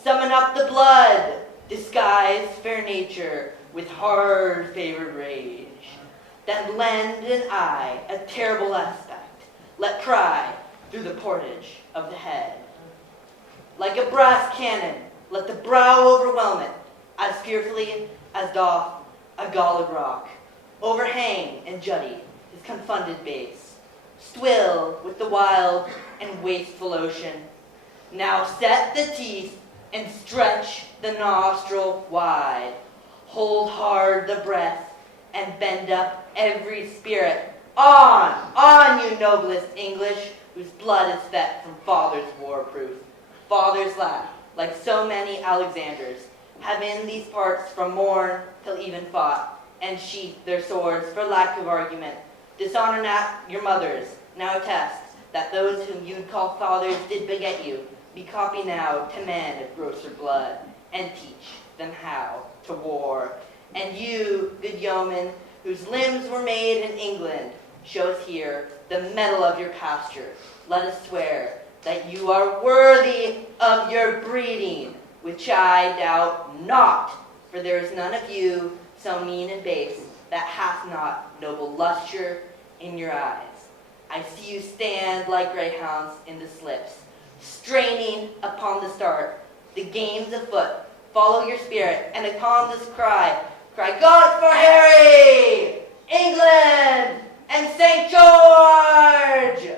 summon up the blood, disguise fair nature with hard-favored rage. Then lend an eye a terrible aspect, let pry through the portage of the head. Like a brass cannon, let the brow overwhelm it, as fearfully as doth a Gallic rock. Overhang and jutty his confunded base, swill with the wild and wasteful ocean. Now set the teeth and stretch the nostril wide. Hold hard the breath and bend up every spirit. On, you noblest English, whose blood is fet from fathers war-proof. Fathers laugh, like so many Alexanders, have in these parts from morn till even fought, and sheath their swords for lack of argument. Dishonor not your mothers, now attest that those whom you'd call fathers did beget you. Be copy now to men of grosser blood, and teach them how to war. And you, good yeomen, whose limbs were made in England, show us here the mettle of your pasture. Let us swear that you are worthy of your breeding, which I doubt not, for there is none of you so mean and base that hath not noble lustre in your eyes. I see you stand like greyhounds in the slips, straining upon the start. The game's afoot. Follow your spirit, and upon this cry God for Harry, England, and St. George!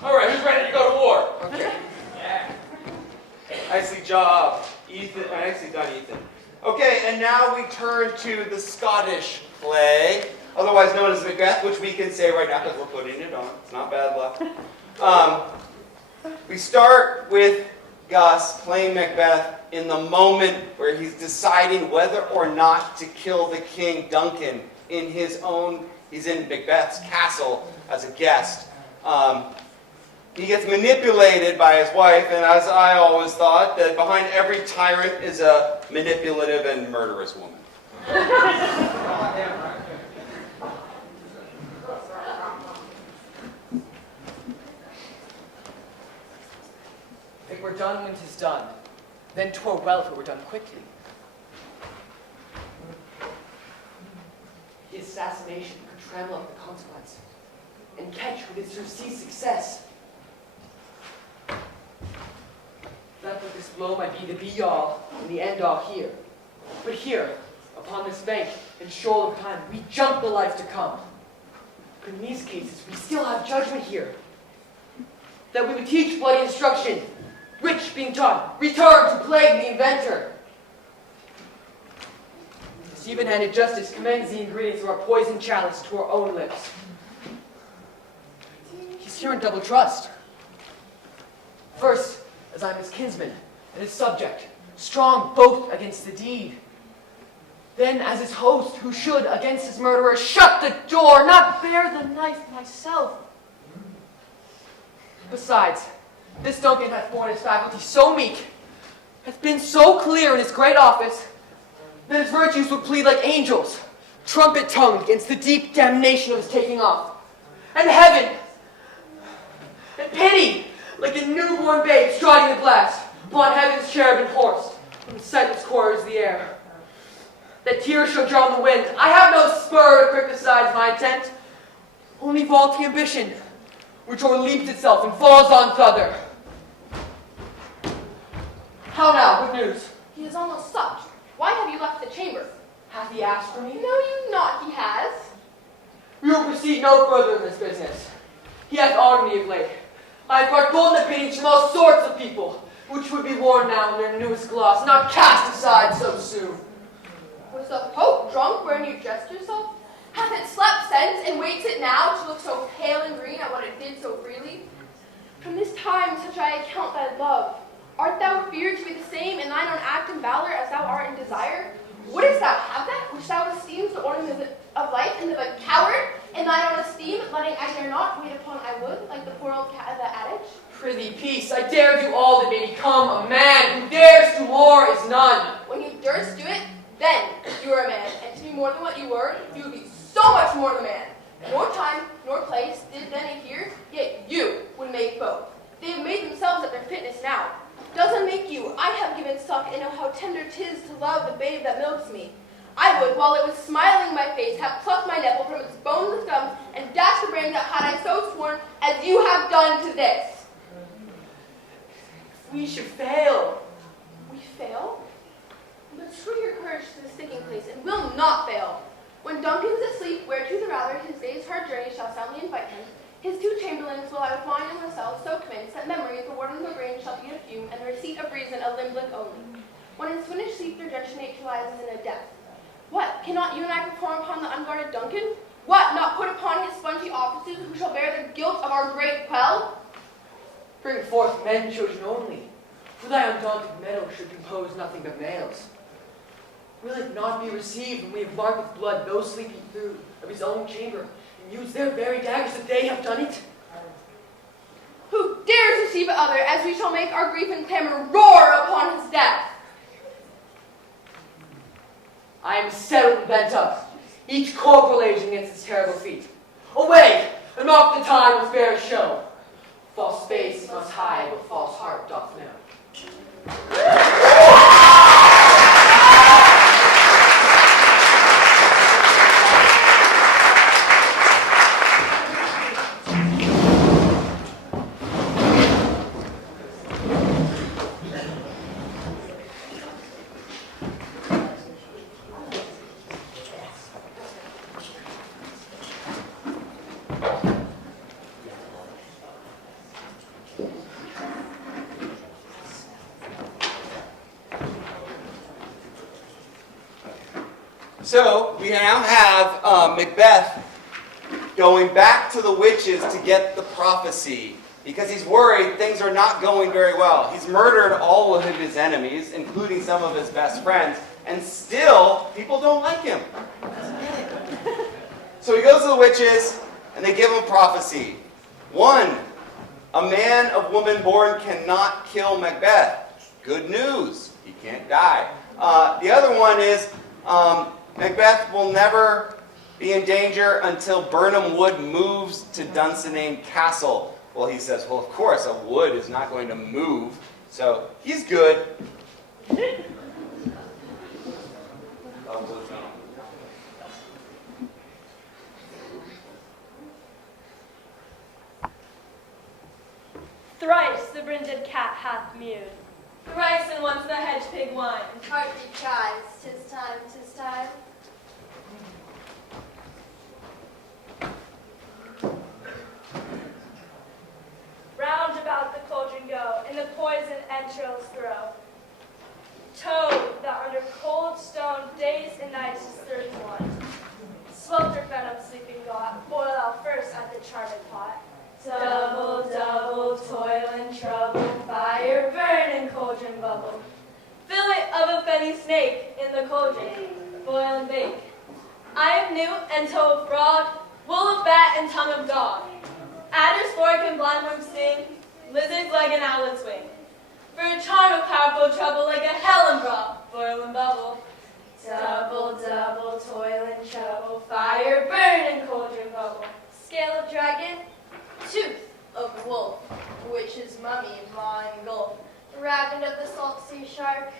All right, who's ready to go to war? Okay. Yeah. Nicely job, Ethan. Nicely done, Ethan. Okay, and now we turn to the Scottish play, otherwise known as Macbeth, which we can say right now because we're putting it on. It's not bad luck. We start with Gus playing Macbeth in the moment where he's deciding whether or not to kill the king Duncan in his own. He's in Macbeth's castle as a guest. He gets manipulated by his wife, and as I always thought, that behind every tyrant is a manipulative and murderous woman. I think we're done when 'tis done. Then 'twere well if it were done quickly. His assassination could trammel up the consequence, and catch with its surcease success. Not that this blow might be the be-all and the end-all here. But here, upon this bank and shoal of time, we jump the life to come. But in these cases, we still have judgment here. That we would teach bloody instruction, which, being taught, return to plague the inventor. This even-handed justice commends the ingredients of our poison chalice to our own lips. He's here in double trust. First, as I'm his kinsman and his subject, strong both against the deed. Then as his host, who should, against his murderer, shut the door, not bear the knife myself. Besides, this Duncan hath borne his faculty so meek, hath been so clear in his great office, that his virtues would plead like angels, trumpet-tongued against the deep damnation of his taking off. And heaven, and pity, like a newborn babe striding the blast, upon heaven's cherubim horsed, from the sightless corridors of the air. That tears shall drown the wind. I have no spur to prick the sides of my intent, only vaulting ambition, which o'erleaps itself and falls on t'other. How now? Good news. He is almost supped. Why have you left the chamber? Hath he asked for me? Know you not he has? We will proceed no further in this business. He hath honored me of late. I have brought golden opinions from all sorts of people, which would be worn now in their newest gloss, not cast aside so soon. Was the Pope drunk when you dressed yourself? Hath it slept since, and waits it now to look so pale and green at what it did so freely? From this time such I account thy love. Art thou feared to be the same in thine own act and valor as thou art in desire? Wouldst thou have that which thou esteemest the ornament of life, and live a coward Am I on a steam, letting I dare not, wait upon I would, like the poor old cat of the adage? Prithee, peace. I dare do all that may become a man. Who dares do more is none. When you durst do it, then you are a man, and to be more than what you were, you would be so much more than a man. Nor time, nor place did then adhere, yet you would make both. They have made themselves at their fitness now. Doesn't make you. I have given suck, and know how tender 'tis to love the babe that milks me. I would, while it was smiling in my face, have plucked my nipple from its bones and gums, and dashed the brains out had I so sworn, as you have done to this. We should fail. We fail? But screw your courage to the sticking place, and will not fail. When Duncan's asleep, whereto the rather his day's hard journey shall soundly invite him, his two chamberlains will I with wine in the cell so commence that memory the warden of the grange shall be a fume, and the receipt of reason a limblick only. When his finished sleep their judge naturalizes in a death. What, cannot you and I perform upon the unguarded Duncan? What, not put upon his spongy offices who shall bear the guilt of our great quell? Bring forth men chosen only, for thy undaunted meadow should compose nothing but males. Will it not be received when we have marked with blood those sleeping through of his own chamber, and use their very daggers that they have done it? Who dares receive other, as we shall make our grief and clamor roar upon his death? I am settled and bent up, each corporal age against this terrible feat. Away, and mark the time with fair show. False face must hide what false heart doth know. So we now have Macbeth going back to the witches to get the prophecy because he's worried things are not going very well. He's murdered all of his enemies, including some of his best friends, and still people don't like him. So he goes to the witches and they give him prophecy. 1, a man of woman born cannot kill Macbeth. Good news, he can't die. The other one is Macbeth will never be in danger until Burnham Wood moves to Dunsinane Castle. Well, he says, well, of course, a wood is not going to move, so he's good. Thrice the brinded cat hath mewed. Thrice and once the hedge pig whined. Heartbeat cries, 'tis time, 'tis time. Round about the cauldron go, in the poison entrails throw. Toad that under cold stone days and nights is 31. Swelter venom sleeping got, boil out first at the charming pot. Double, double, toil and trouble, fire burn and cauldron bubble. Fillet of a fenny snake in the cauldron, boil and bake. Eye of newt and toe of frog, wool of bat and tongue of dog. Adder's fork and blindworm sting, lizard's leg and owlet's wing. For a charm of powerful trouble like a hell broth, boil and bubble. Double, double, toil and trouble, fire burn and cauldron bubble. Scale of dragon, tooth of wolf, witch's mummy, maw and gulf, raven of the salt sea shark,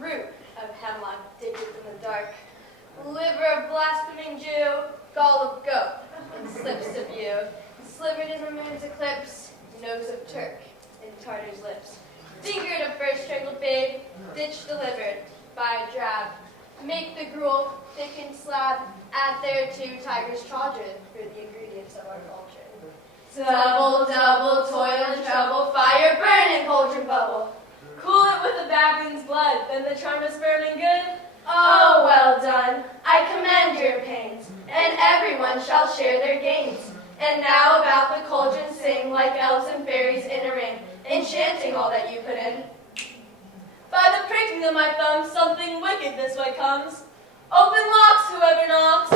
root of hemlock diggeth in the dark, liver of blaspheming Jew, gall of goat, and slips of you, slivered in the moon's eclipse, nose of Turk, in Tartar's lips, fingered of first strangled babe, ditch delivered by a drab, make the gruel thick and slab, add thereto tiger's chaldron for the ingredients of our culture. Double, double, toil and trouble, fire burn and cauldron bubble. Cool it with a baboon's blood, then the charm is firm and good. Oh, well done. I commend your pains, and everyone shall share their gains. And now about the cauldron sing like elves and fairies in a ring, enchanting all that you put in. By the pricking of my thumb, something wicked this way comes. Open locks, whoever knocks.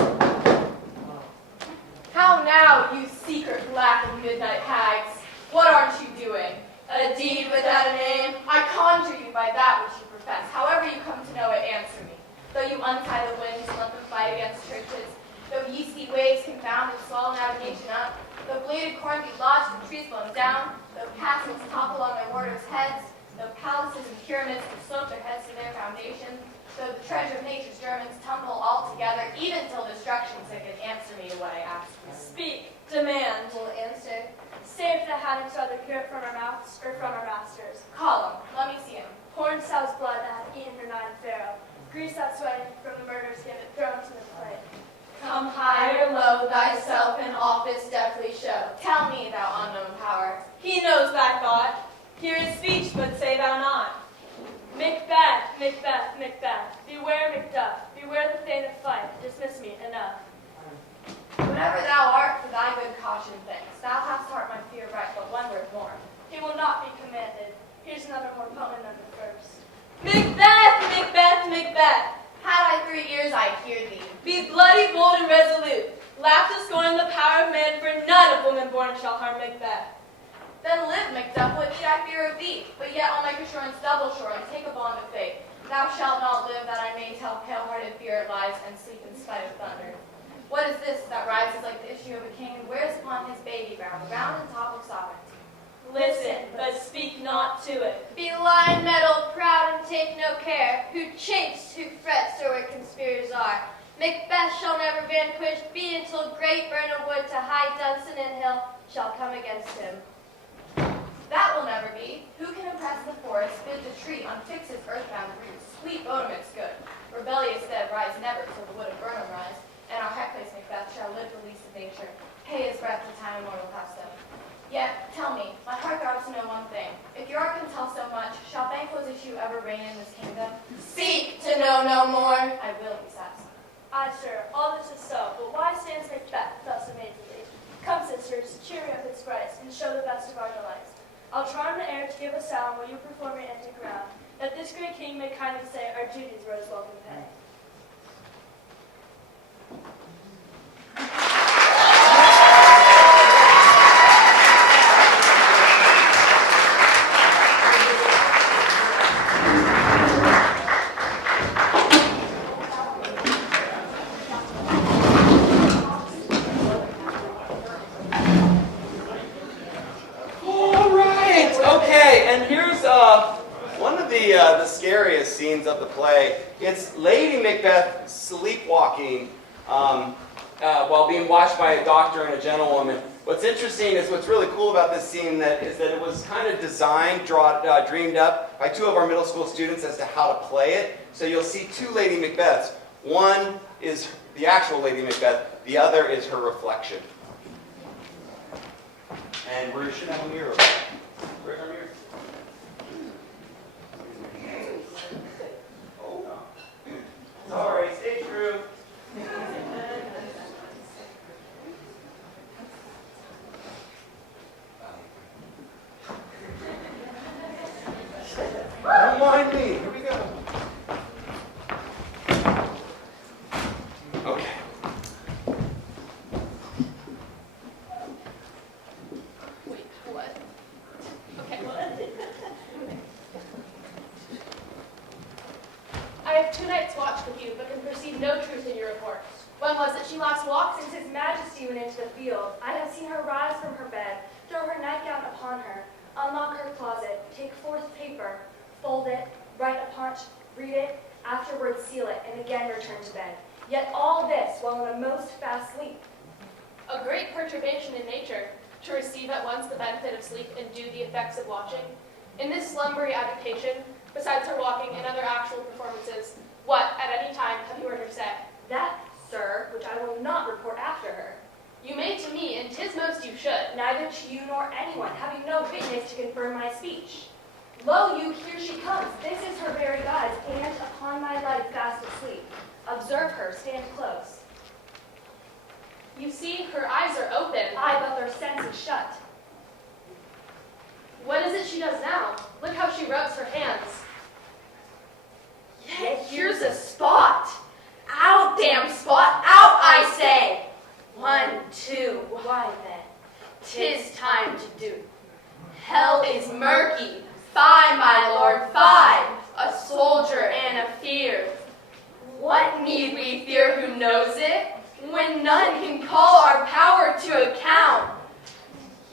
How now, you secret black and midnight hags? What aren't you doing? A deed without a name? I conjure you by that which you profess. However you come to know it, answer me. Though you untie the winds and let them fight against churches, though ye see waves confound and swallow navigation up, though bleated corn be lodged and trees blown down, though castles topple on their warders' heads, though palaces and pyramids can slope their heads to their foundations, though the treasure of nature's germans tumble all together, even till destruction sicken, answer me to what I ask you. Speak, demand. Will answer. Say if the haddocks rather hear it from our mouths or from our masters. Call him. Let me see him. Poured sow's blood that hath eaten her nine pharaoh. Grease that sweating from the murder's given thrown to the plate. Come high or low, thyself in office deftly show. Tell me, thou unknown power. He knows thy thought. Hear his speech, but say thou not. Macbeth, Macbeth, Macbeth. Beware Macduff. Beware the thane of fight. Dismiss me, enough. Whatever thou art, for thy good caution thanks. Thou hast heart my fear right, but one word more. He will not be commanded. Here's another more potent than the first. Macbeth, Macbeth, Macbeth. Had I 3 ears, I'd hear thee. Be bloody, bold, and resolute. Laugh to scorn the power of man, for none of woman born shall harm Macbeth. Then live, Macduff, what need I fear of thee? But yet I'll make assurance double sure, and take a bond of faith. Thou shalt not live, that I may tell pale-hearted fear it lies, and sleep in spite of thunder. What is this that rises like the issue of a king, and wears upon his baby round, round and top of sovereignty? Listen, but speak not to it. Be lion mettled, proud, and take no care. Who chafes, who frets, or where conspirators are. Macbeth shall never vanquish be until great Burnham Wood to high Dunstan and Hill shall come against him. That will never be. Who can impress the forest, bid the tree, unfix its earthbound roots? Sweet Bodemic's good. Rebellious dead rise never till the wood of Burnham rise, and our headplace Macbeth shall live the least of nature, pay his breath to time immortal custom. Yet, tell me, my heart throbs to know one thing. If your art can tell so much, shall Banquo's issue ever reign in this kingdom? Seek to know no more. I will be satisfied. Aye, sir, all this is so, but why stands Macbeth thus amazingly? Come, sisters, cheer me up its sprites, and show the best of our delights. I'll charm the air to give a sound while you perform your antic round, that this great king may kindly say our duties were his welcome pay. The scariest scenes of the play. It's Lady Macbeth sleepwalking while being watched by a doctor and a gentlewoman. What's interesting is what's really cool about this scene is that it was kind of designed, dreamed up by 2 of our middle school students as to how to play it. So you'll see 2 Lady Macbeths. One is the actual Lady Macbeth, the other is her reflection. And we should have a mirror. Where's our mirror? Sorry, stay true. Don't mind me. Here we go. Okay. Wait, what? Okay, what? I have 2 nights' watch with you, but can perceive no truth in your reports. When was it she last walked? Since His Majesty went into the field, I have seen her rise from her bed, throw her nightgown upon her, unlock her closet, take forth paper, fold it, write upon it, read it, afterwards seal it, and again return to bed. Yet all this while in a most fast sleep. A great perturbation in nature, to receive at once the benefit of sleep and do the effects of watching. In this slumbery agitation, besides her walking and other actual performances, what, at any time, have you heard her say? That, sir, which I will not report after her. You may to me, and 'tis most you should. Neither to you nor anyone, having no witness to confirm my speech. Lo, you, here she comes. This is her very guise, and upon my life fast asleep. Observe her, stand close. You see, her eyes are open. Aye, but their senses shut. What is it she does now? Look how she rubs her hands. Yet here's a spot. Out, damn spot, out, I say. 1, 2, 'Tis time to do. Hell is murky. Fie, my lord, fie, a soldier and a fear. What need we fear who knows it, when none can call our power to account?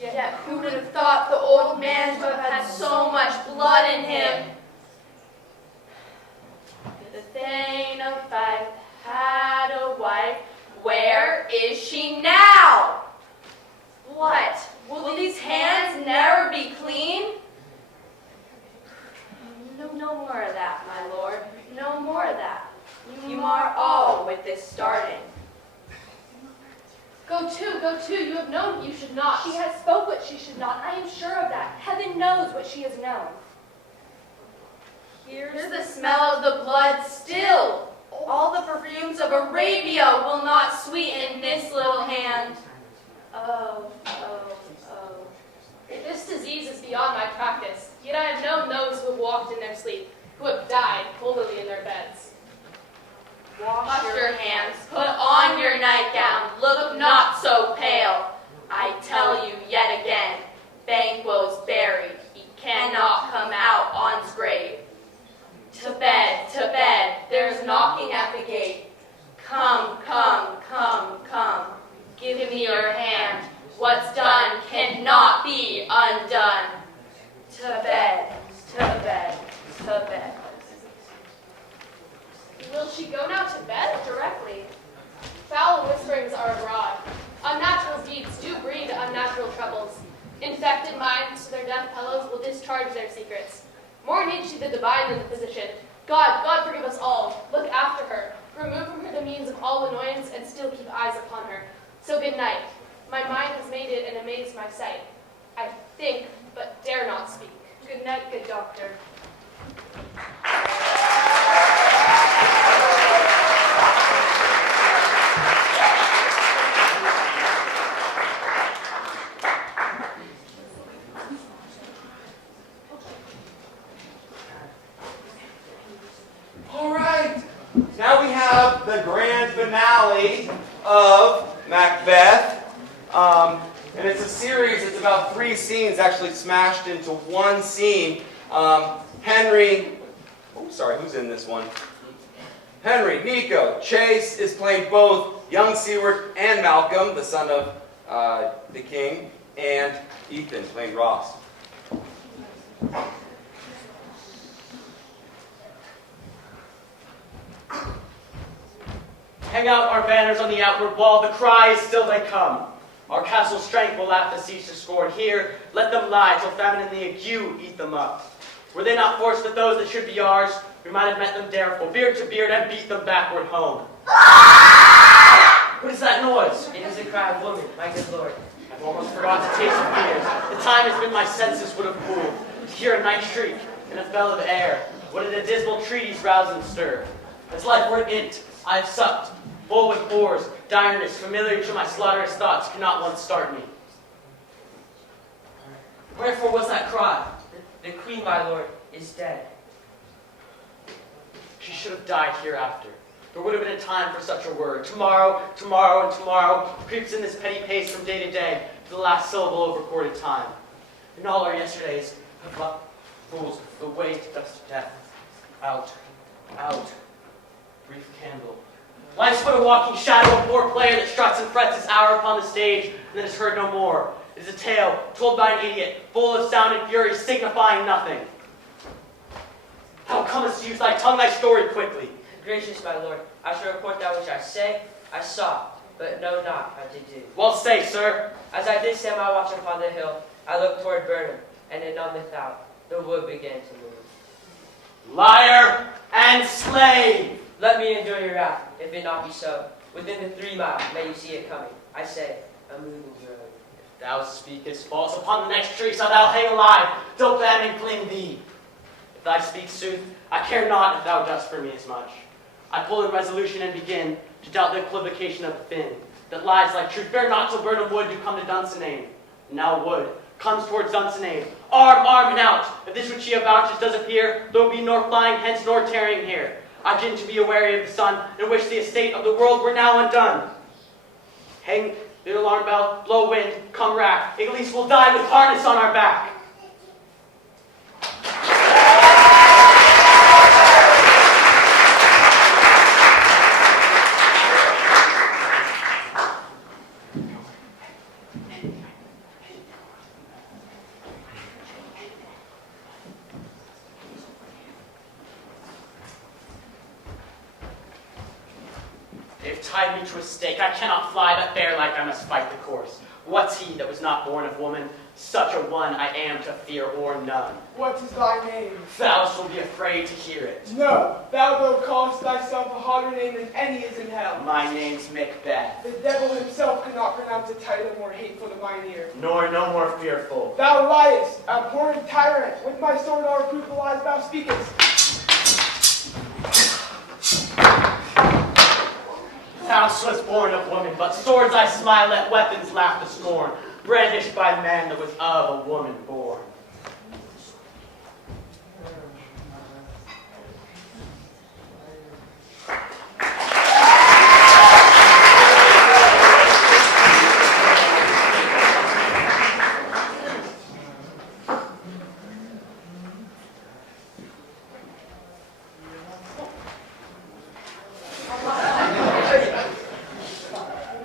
Yet who would have thought the old man to have had so much blood in him? The Thane of Fife had a wife. Where is she now? What? Will these hands never be clean? No more of that, my lord. No more of that. You mar all with this starting. Go to, you have known you should not. She has spoke what she should not. I am sure of that. Heaven knows what she has known. Here's the smell of the blood still. All the perfumes of Arabia will not sweeten this little hand. Oh. This disease is beyond my practice, yet I have known those who have walked in their sleep, who have died holily in their beds. Wash your hands, put on your nightgown, look not so pale. I tell you yet again, Banquo's buried, he cannot come out on's grave. To bed, there's knocking at the gate. Come, give me your hand. What's done cannot be undone. To bed. Will she go now to bed? Directly. Foul whisperings are abroad. Unnatural deeds do breed unnatural troubles. Infected minds to their death pillows will discharge their secrets. More needs she the divine than the physician. God forgive us all. Look after her. Remove from her the means of all annoyance and still keep eyes upon her. So good night. My mind has made it and amazed my sight. I think, but dare not speak. Good night, good doctor. All right, now we have the grand finale of Macbeth. And it's a series, it's about 3 scenes actually smashed into one scene. Who's in this one? Henry, Niko, Chase is playing both young Seward and Malcolm, the son of the king, and Ethan playing Ross. Hang out our banners on the outward wall, the cry is still they come. Our castle's strength will laugh to cease discord. Here, let them lie till famine and the ague eat them up. Were they not forced with those that should be ours, we might have met them dareful, beard to beard, and beat them backward home. What is that noise? It is a cry of woman, my good lord. I've almost forgot to taste of fears. The time has been my senses would have cooled. To hear a night shriek in a spell of air, what did a dismal treaties rouse and stir? As life were int, I have supped, full with bores, direness, familiar to my slaughterous thoughts, cannot once start me. Wherefore was that cry? The queen, my lord, is dead. She should have died hereafter. There would have been a time for such a word. Tomorrow, tomorrow, and tomorrow creeps in this petty pace from day to day to the last syllable of recorded time. And all our yesterdays have left fools the way to dust of death. Out, brief candle. Life's but a walking shadow, a poor player that struts and frets his hour upon the stage and then is heard no more. It is a tale told by an idiot, full of sound and fury, signifying nothing. How comest to use thy tongue, thy story quickly? Gracious, my lord, I shall report that which I say, I saw, but know not how to do. Well, say, sir. As I did set my watch upon the hill, I looked toward Burnham, and anon without, the wood began to move. Liar and slave! Let me endure your wrath, if it not be so. Within the 3 miles may you see it coming. I say, a moving road. If thou speakest false, upon the next tree shalt thou hang alive, till famine cling thee. If thou speak sooth, I care not if thou dost for me as much. I pull in resolution and begin to doubt the equivocation of the Finn, that lies like truth. Bear not till Burnham wood do come to Dunsinane. And now wood comes towards Dunsinane. Arm, and out! If this which she avouches does appear, there will be nor flying hence nor tarrying here. I begin to be aweary of the sun, and wish the estate of the world were now undone. Hang The alarm bell, blow wind, come rack. At least we'll die with harness on our back. They've tied me to a stake. I cannot fly, but bear-like I must fight the course. What's he that was not born of woman? Such a one I am to fear or none. What is thy name? Thou shalt be afraid to hear it. No, thou wilt callest thyself a harder name than any is in hell. My name's Macbeth. The devil himself could not pronounce a title more hateful to mine ear. Nor no more fearful. Thou liest, abhorrent tyrant. With my sword I'll reprove the lies thou speakest. Thou wast born of woman, but swords I smile at, weapons laugh to scorn, brandished by man that was of a woman born.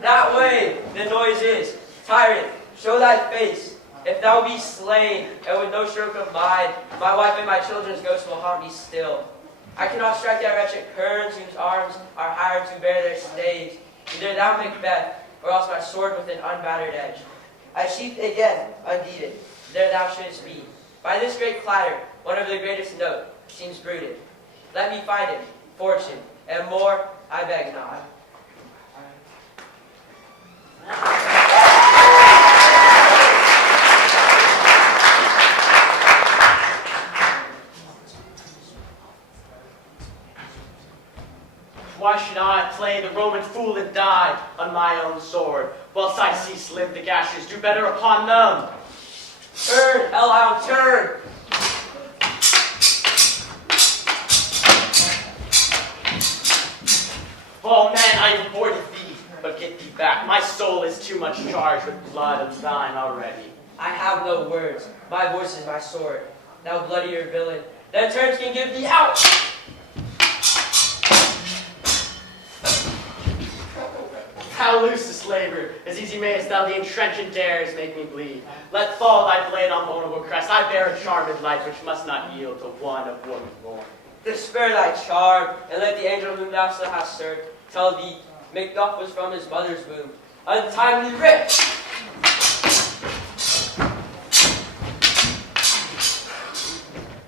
That way the noise is. Tyrant, show thy face. If thou be slain, and with no stroke of mine, my wife and my children's ghosts will haunt me still. I cannot strike that wretched kerns whose arms are hired to bear their stays. Either thou, Macbeth, or else my sword with an unbattered edge. I sheathed again, undeeded. There thou shouldst be. By this great clatter, one of the greatest note seems brooded. Let me find him, fortune, and more I beg not. Why should I play the Roman fool and die on my own sword, whilst I cease live the gashes do better upon them? Turn, hellhound, turn! Oh man, I have boarded thee, but get thee back. My soul is too much charged with blood of thine already. I have no words. My voice is my sword. Thou bloodier villain, that turns can give thee out! How loose the slaver, as easy mayest thou the entrenchant dares make me bleed. Let fall thy blade on vulnerable crest. I bear a charmed life which must not yield to one of woman born. Despair thy charm, and let the angel whom thou still hast served tell thee, Macbeth was from his mother's womb, untimely ripped.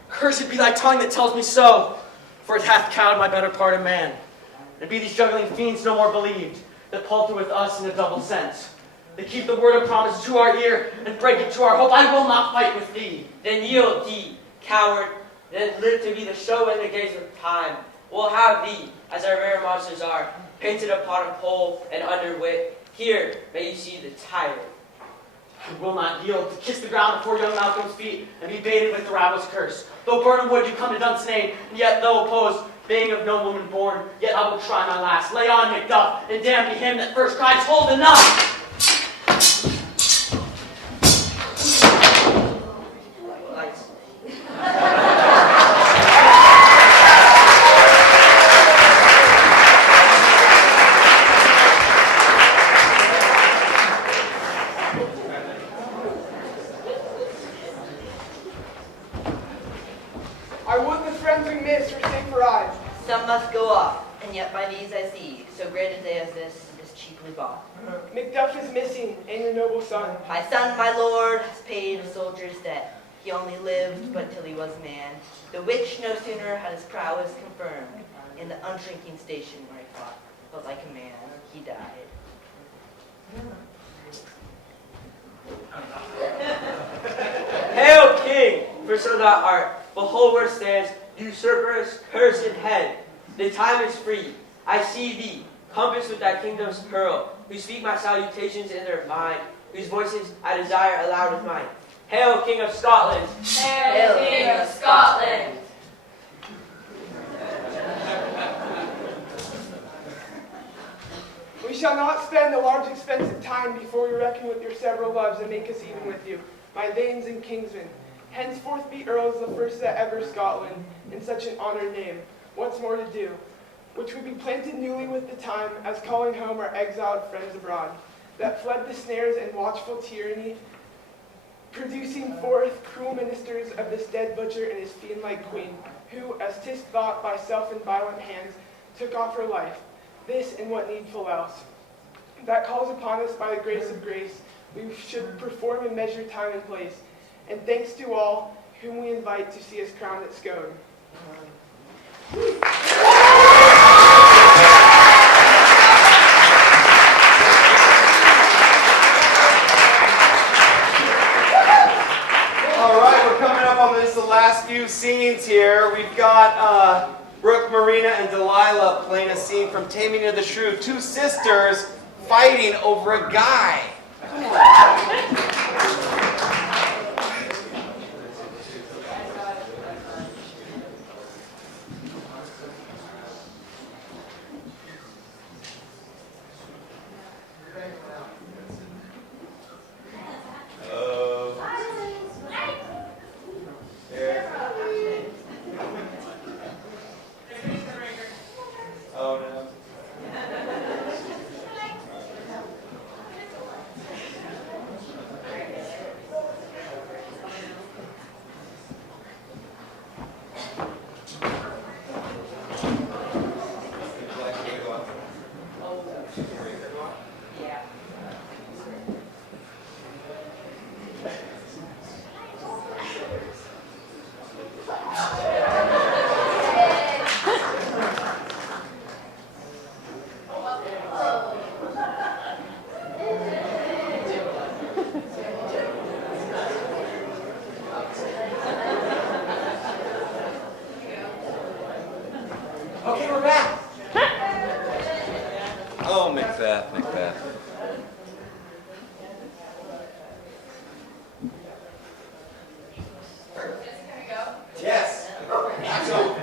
Cursed be thy tongue that tells me so, for it hath cowed my better part of man. And be these juggling fiends no more believed, that palter with us in a double sense. They keep the word of promise to our ear, and break it to our hope. I will not fight with thee. Then yield thee, coward, then live to be the show and the gaze of time. We'll have thee, as our rare monsters are, painted upon a pole and underwit. Here may you see the tyrant. I will not yield to kiss the ground before young Malcolm's feet, and be baited with the rabble's curse. Though burn wood you come to Dunsinane, and yet though opposed, being of no woman born, yet I will try my last. Lay on, Macduff, and damn be him that first cries, hold enough! I would the friends we miss were safer eyes. Some must go off, and yet by these I see, so great a day as this is cheaply bought. Macduff is missing, and your noble son. My son, my lord, has paid a soldier's debt. He only lived but till he was man, the which no sooner had his prowess confirmed, in the unshrinking station where he fought, but like a man, he died. Hail, King, for so thou art. Behold where stands usurper's cursed head. The time is free. I see thee, compassed with thy kingdom's pearl, who speak my salutations in their mind, whose voices I desire aloud with mine. Hail, King of Scotland! Hail, King of Scotland! We shall not spend a large expense of time before we reckon with your several loves and make us even with you, my lanes and kingsmen. Henceforth be earls the first that ever Scotland, in such an honoured name, once more to do, which would be planted newly with the time, as calling home our exiled friends abroad, that fled the snares and watchful tyranny, producing forth cruel ministers of this dead butcher and his fiend-like queen, who, as 'tis thought by self and violent hands, took off her life. This and what needful else, that calls upon us by the grace of grace, we should perform and measure time and place, and thanks to all whom we invite to see us crowned at Scone. All right, we're coming up on the last few scenes here. We've got Brooke, Marina, and Delilah playing a scene from Taming of the Shrew. Two sisters fighting over a guy. Oh no. Okay, we're back. Oh, Macbeth, Macbeth. Yes. Axel.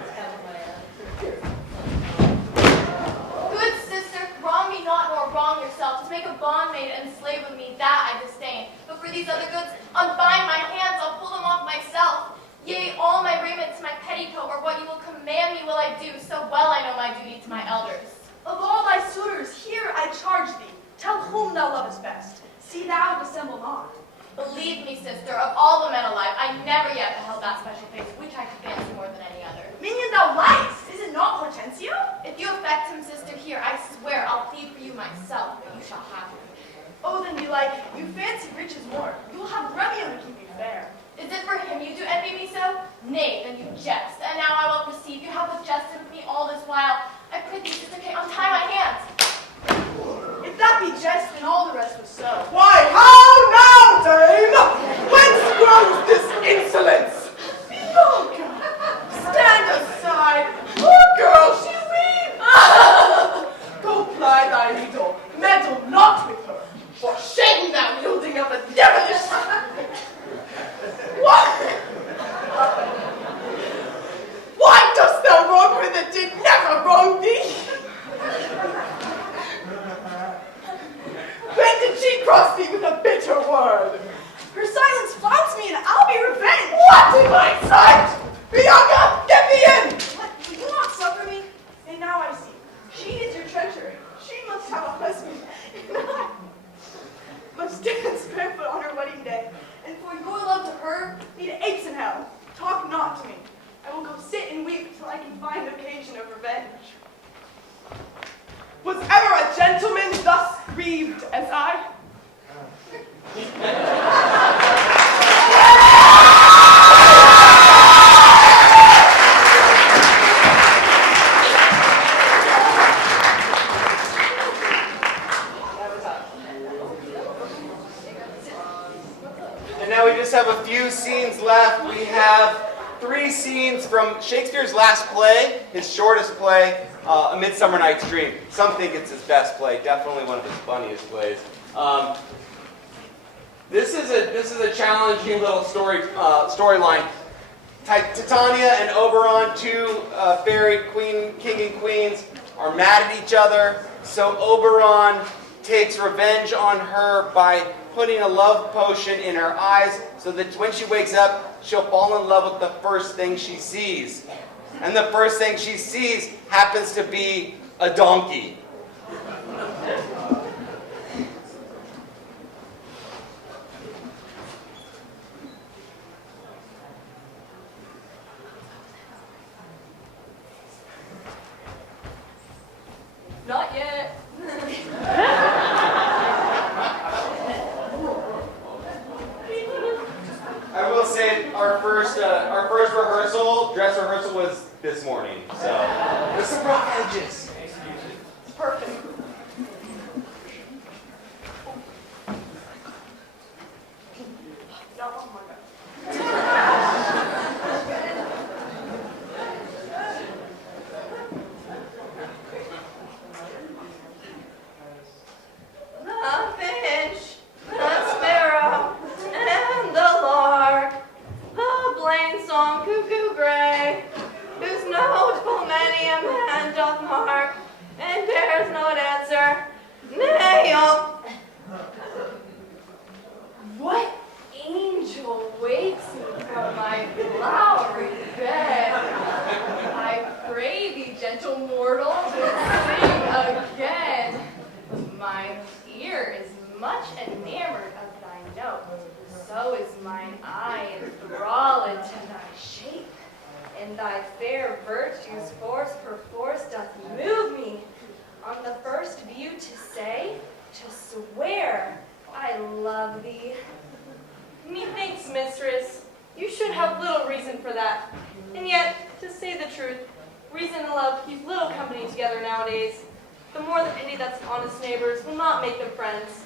Good sister, wrong me not nor wrong yourself. To make a bondmaid and slave of me, that I disdain. But for these other goods, unbind my hands, I'll pull them off myself. Yea, all my raiment to my petticoat, or what you will command me will I do, so well I know my duty to my elders. Of all thy suitors, here I charge thee. Tell whom thou lovest best. See thou dissemble not. Believe me, sister, of all the men alive, I never yet beheld that special face, which I could fancy more than any other. Minion, thou liest! Is it not Hortensio? If you affect him, sister, here, I swear I'll plead for you myself, but you shall have him. Oh, then belike, you fancy riches more. You will have Romeo to keep you fair. Is it for him you do envy me so? Nay, then you jest, and now I will perceive you have jested with me all this while. I prithee, sister Kate, untie my hands. If that be jest, then all the rest was so. Why, how now, dame? Whence grows this insolence? Bianca, stand aside. Poor girl, she weeps. Go ply thy needle. Meddle not with her. For shame thou wielding of a devilish. What? Why dost thou wrong her that did never wrong thee? When did she cross thee with a bitter word? Her silence flaunts me, and I'll be revenged. What in my sight? Bianca, get me in! What? Will you not suffer me? And now I see. She is your treasure. She must have a husband. And I must dance barefoot on her wedding day. And for your love to her, need apes in hell. Talk not to me. I will go sit and weep till I can find occasion of revenge. Was ever a gentleman thus grieved as I? And now we just have a few scenes left. We have 3 scenes from Shakespeare's last play, his shortest play, A Midsummer Night's Dream. Some think it's his best play, definitely one of his funniest plays. This is a challenging little storyline. Titania and Oberon, two fairy king and queens, are mad at each other. So Oberon takes revenge on her by putting a love potion in her eyes so that when she wakes up, she'll fall in love with the first thing she sees. And the first thing she sees happens to be a donkey. Not yet. I will say our first rehearsal, dress rehearsal, was this morning. So there's some rough edges. Perfect. No, oh my God. The finch, the sparrow, and the lark, a plain song cuckoo gray, whose note full many a man doth mark, and dares not answer, nay, oh. What angel wakes me from my flowery bed? I pray thee, gentle mortal, to sing again. Mine ear is much enamored of thy note, so is mine eye enthralled to thy shape, and thy fair virtues force perforce doth move me, on the first view to say, to swear, I love thee. Methinks, mistress, you should have little reason for that, and yet, to say the truth, reason and love keep little company together nowadays. The more the pity that some honest neighbors will not make them friends.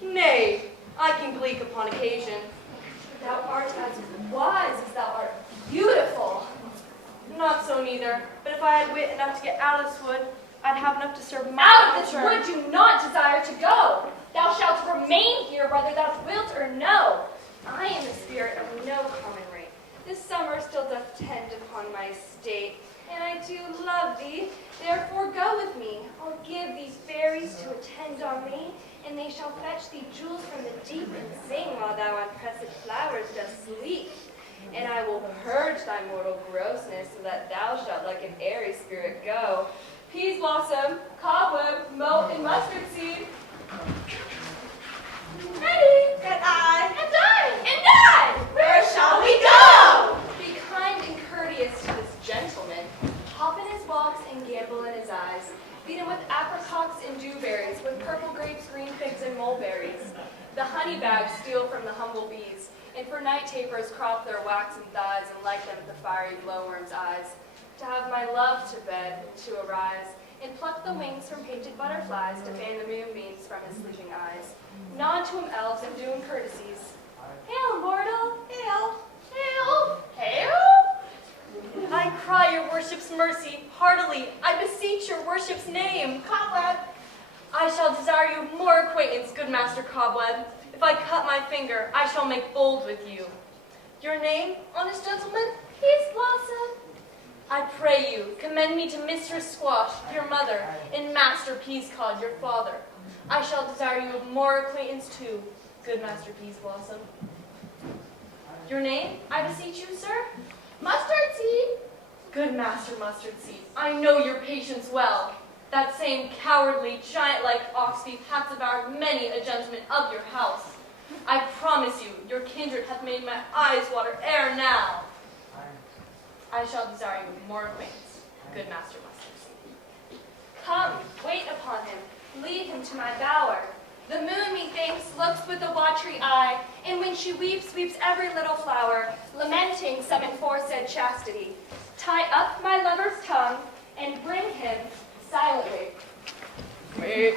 Nay, I can gleek upon occasion. Thou art as wise as thou art beautiful. Not so neither, but if I had wit enough to get out of this wood, I'd have enough to serve my Out of this turn. wood do not desire to go. Thou shalt remain here whether thou wilt or no. I am the spirit of no common rate. This summer still doth tend upon my estate, and I do love thee. Therefore go with me. I'll give these fairies to attend on thee, and they shall fetch thee jewels from the deep and sing while thou on pressed flowers dost sleep. And I will purge thy mortal grossness, so that thou shalt like an airy spirit go. Peas blossom, cobweb, moat, and mustard seed. Ready? And I. Where shall we go? Be kind and courteous to this gentleman. Hop in his box and gambol in his eyes. Feed him with apricots and dewberries, with purple grapes, green figs, and mulberries. The honey bags steal from the humble bees, and for night tapers crop their waxen thighs and light them with the fiery glowworm's eyes. To have my love to bed, to arise, and pluck the wings from painted butterflies to fan the moonbeams from his sleeping eyes. Nod to him, elves, and do him courtesies. Hail, mortal! Hail! Hail! Hail! I cry your worship's mercy heartily. I beseech your worship's name. Cobweb! I shall desire you more acquaintance, good Master Cobweb. If I cut my finger, I shall make bold with you. Your name, honest gentleman? Peas Blossom. I pray you, commend me to Mistress Squash, your mother, and Master Peascod, your father. I shall desire you more acquaintance too, good Master Peas Blossom. Your name, I beseech you, sir? Mustard Seed. Good Master Mustard Seed, I know your patience well. That same cowardly, giant-like ox thief hath devoured many a gentleman of your house. I promise you, your kindred hath made my eyes water ere now. I shall desire you more acquaintance, good Master Mustard Seed. Come, wait upon him, lead him to my bower. The moon, methinks, looks with a watery eye, and when she weeps, weeps every little flower, lamenting some aforesaid chastity. Tie up my lover's tongue, and bring him silently. Wait.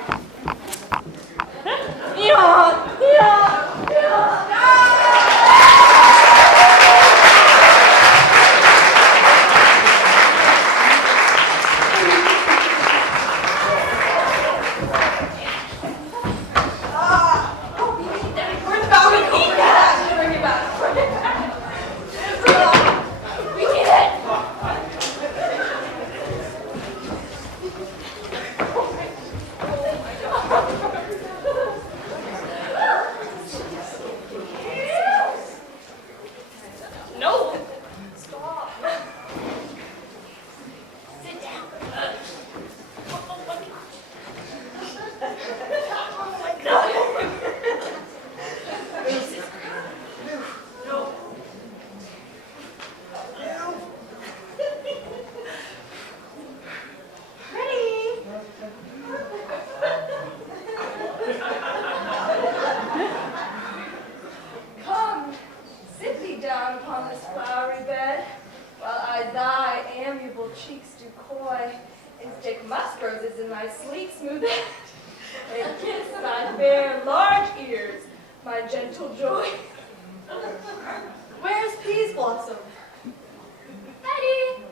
upon this flowery bed, while I thy amiable cheeks do coy, and stick musk roses in thy sleek smooth head, and kiss thy fair large ears, my gentle joy. Where's Peas Blossom? Ready?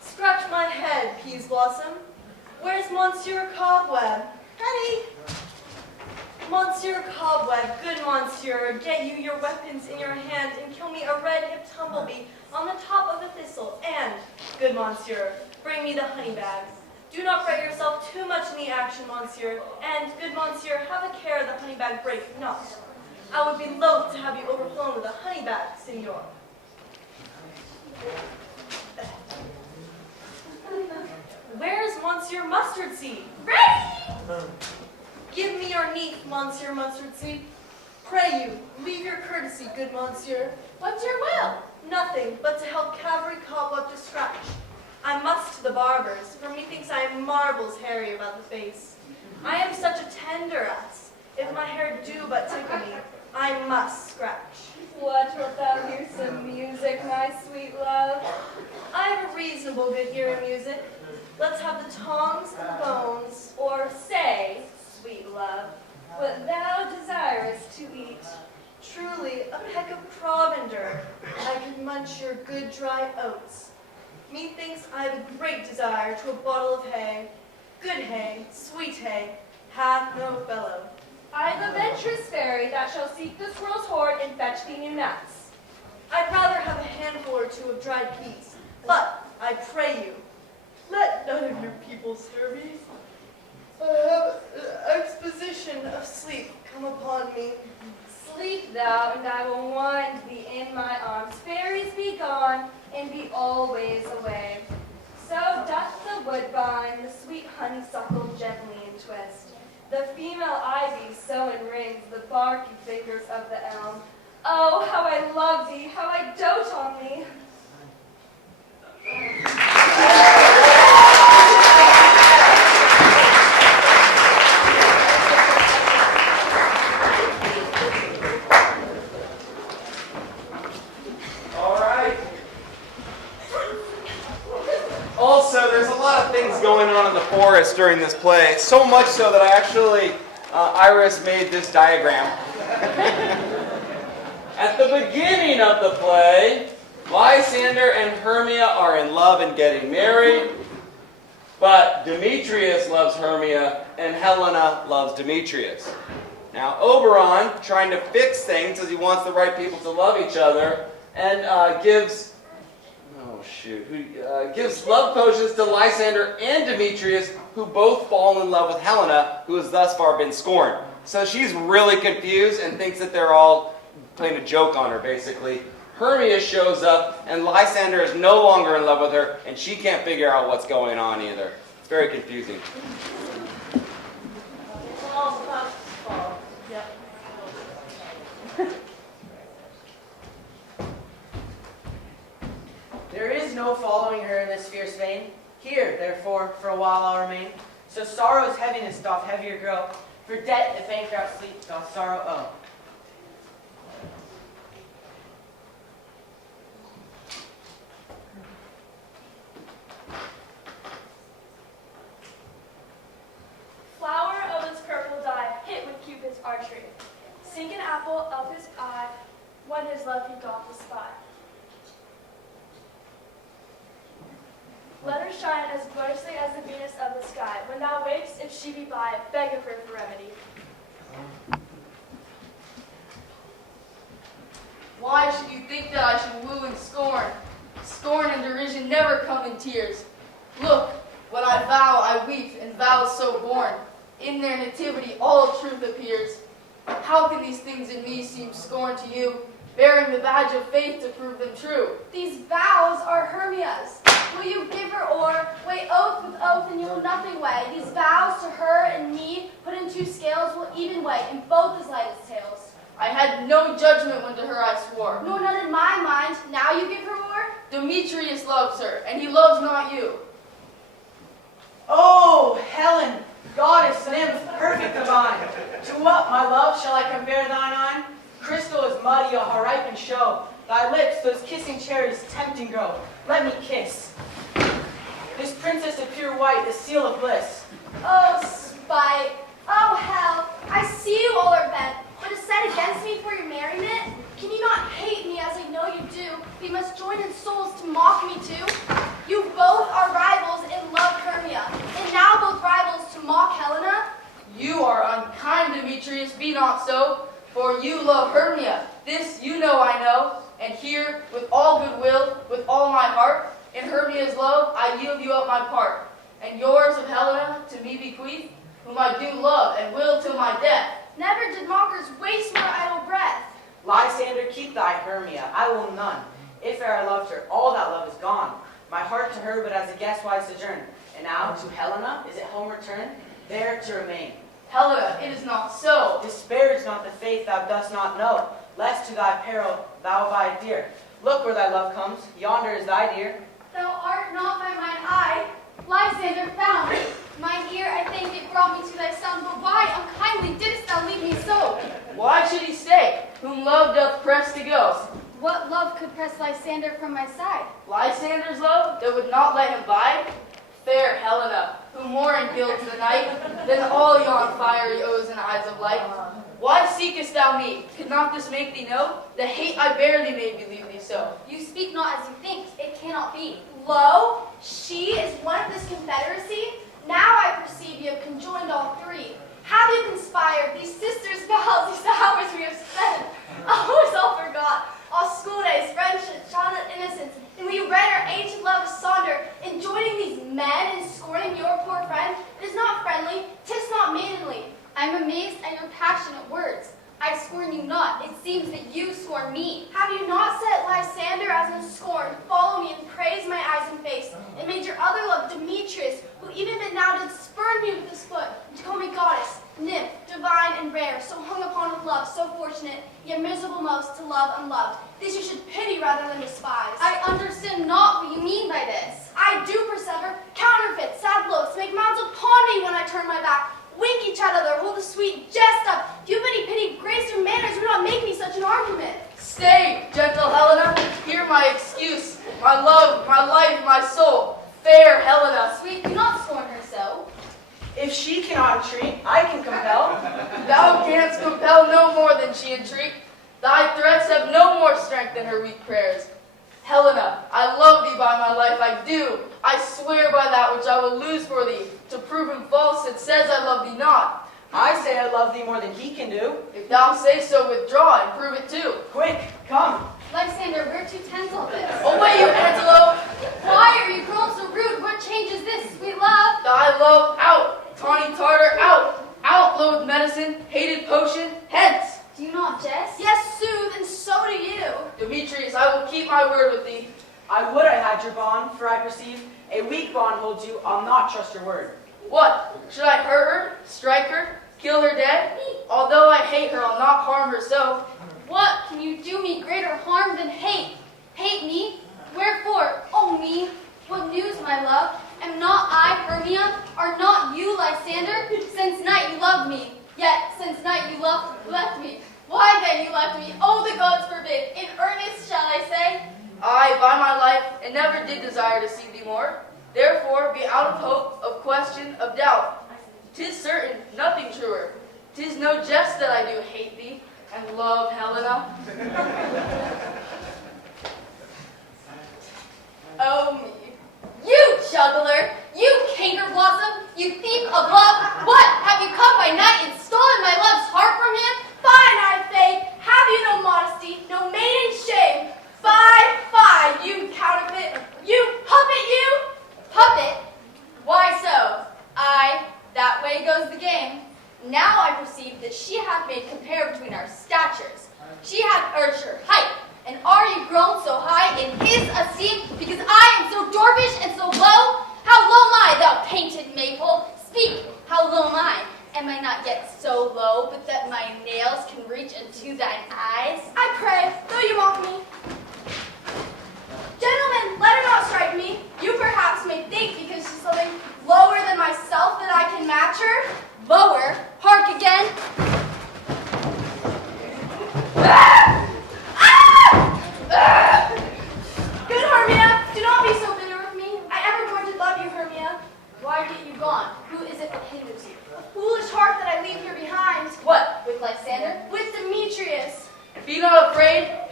Scratch my head, Peas Blossom. Where's Monsieur Cobweb? Ready? Monsieur Cobweb, good Monsieur, get you your weapons in your hand and kill me a red-hipped humblebee on the top of a thistle. And, good Monsieur, bring me the honey bags. Do not fret yourself too much in the action, Monsieur. And, good Monsieur, have a care the honey bag break not. I would be loath to have you overflown with a honey bag, Signor. Where's Monsieur Mustard Seed? Ready? Give me your neath, Monsieur Mustard Seed. Pray you, leave your courtesy, good Monsieur. What's your will? Nothing but to help Cavalry Cobweb to scratch. I must to the barber's, for methinks I am marbles hairy about the face. I am such a tender ass. If my hair do but tickle me, I must scratch. What, wilt thou hear some music, my sweet love? I have a reasonable good ear in music. Let's have the tongs and bones, or say, sweet love, What thou desirest to eat. truly a peck of provender. I can munch your good dry oats. Methinks I have a great desire to a bottle of hay. Good hay, sweet hay, hath no fellow. I am a venturous fairy that shall seek the squirrel's hoard and fetch thee new nuts. I'd rather have a handful or two of dried peas, but I pray you, let none of your people stir me. I have exposition of sleep come upon me. Sleep thou, and I will wind thee in my arms. Fairies be gone, and be always away. So doth the woodbine the sweet honeysuckle gently entwist. The female ivy so enrings the barky fingers of the elm. Oh, how I love thee, how I dote on thee. All right. Also, there's a lot of things going on in the forest during this play. So much so that I actually, Iris made this diagram. At the beginning of the play, Lysander and Hermia are in love and getting married, but Demetrius loves Hermia and Helena loves Demetrius. Now, Oberon, trying to fix things as he wants the right people to love each other, and gives love potions to Lysander and Demetrius, who both fall in love with Helena, who has thus far been scorned. So she's really confused and thinks that they're all playing a joke on her, basically. Hermia shows up, and Lysander is no longer in love with her, and she can't figure out what's going on either. It's very confusing. There is no following her in this fierce vein. Here, therefore, for a while I'll remain. So sorrow's heaviness doth heavier grow. For debt, if bankrupt sleep, doth sorrow owe. Flower of this purple dye, hit with Cupid's archery. Sink an apple up his eye, when his love he doth espy. Let her shine as gloriously as the Venus of the sky. When thou wakes, if she be by, beg of her for remedy. Why should you think that I should woo and scorn? Scorn and derision never come in tears. Look, when I vow, I weep, and vows so born. In their nativity all truth appears. How can these things in me seem scorn to you, bearing the badge of faith to prove them true? These vows are Hermia's. Will you give her or weigh oath with oath and you will nothing weigh? These vows to her and me put in two scales will even weigh, and both as light as tails. I had no judgment when to her I swore. Nor none in my mind. Now you give her war? Demetrius loves her, and he loves not you. Oh, Helen, goddess, nymph, perfect divine, to what, my love, shall I compare thine eye? Crystal is muddy, a ripened show, Thy lips, those kissing cherries, tempting grow. Let me kiss. This princess of pure white, the seal of bliss. Oh, spite. Oh, hell. I see you all are bent, but is set against me for your merriment? Can you not hate me as I know you do? We must join in souls to mock me too. You both are rivals in love, Hermia, and now both rivals to mock Helena? You are unkind, Demetrius, be not so, for you love Hermia. This you know I know, and here, with all goodwill, with all my heart, in Hermia's love, I yield you up my part, and yours of Helena to me bequeath, whom I do love and will till my death. Never did mockers waste more idle breath. Lysander, keep thy Hermia, I will none. If e'er I loved her, all that love is gone. My heart to her but as a guest why sojourn, and now to Helena, is it home return, there to remain. Helena, it is not so. Disparage not the faith thou dost not know, lest to thy peril thou abide dear. Look where thy love comes, yonder is thy dear. Thou art not by mine eye, Lysander found. Mine ear, I think it brought me to thy sound, but why unkindly didst thou leave me so? Why should he stay, whom love doth press to go? What love could press Lysander from my side? Lysander's love that would not let him bide? Fair Helena, who more engilds the night than all yon fiery O's and eyes of light. Why seekest thou me? Could not this make thee know? The hate I bear thee made me leave thee so. You speak not as you think. It cannot be. Lo, she is one of this confederacy. Now I perceive you have conjoined all three. Have you conspired these sisters' vows, these hours we have spent? Hours all forgot, all school days, friendship, childhood innocence, and we read our ancient love asunder, in joining these men and scorning your poor friend. It is not friendly, 'tis not maidenly. I am amazed at your passionate words. I scorn you not. It seems that you scorn me. Have you not set Lysander as in scorn? Follow me and praise my eyes and face, and made your other love Demetrius, who even but now did spurn me with his foot, to call me goddess, nymph, divine and rare, so hung upon with love, so fortunate, yet miserable most to love unloved. This you should pity rather than despise. I understand not what you mean by this. I do persever, counterfeit, sad looks, make mouths upon me when I turn my back, wink each other, hold a sweet jest up. If you pity, grace your manners would not make me such an argument. Stay, gentle Helena, hear my excuse, my love, my life, my soul. Fair Helena, Sweet, do not scorn her so. If she cannot entreat, I can compel. thou canst compel no more than she entreat. Thy threats have no more strength than her weak prayers. Helena, I love thee by my life, I do. I swear by that which I will lose for thee, to prove him false that says I love thee not. I say I love thee more than he can do. If thou say so, withdraw and prove it too. Quick, come. Lysander, we're too tense on this. Away, you antelope! Why are you grown so rude? What change is this, sweet love? Thy love out, tawny tartar out. Out, loathed medicine, hated potion, hence. Do you not jest? Yes, soothe, and so do you. Demetrius, I will keep my word with thee. I would I had your bond, for I perceive a weak bond holds you. I'll not trust your word. What? Should I hurt her, strike her, kill her dead? Although I hate her, I'll not harm her so. What can you do me greater harm than hate? Hate me? Wherefore? Oh me! What news, my love? Am not I Hermia? Are not you Lysander? Since night you loved me, yet since night you left me. Why then you left me? Oh, the gods forbid! In earnest shall I say? I, by my life, and never did desire to see thee more. Therefore, be out of hope, of question, of doubt. 'Tis certain, nothing truer. 'Tis no jest that I do hate thee, and love Helena. Oh me. You juggler! You canker blossom! You thief of love! What? Have you come by night and stolen my love's heart from him? Fine, I faith. Have you no modesty, no maiden shame? Fie, you counterfeit, you puppet, you! Puppet? Why so? That way goes the game. Now I perceive that she hath made compare between our statures. She hath urged her height,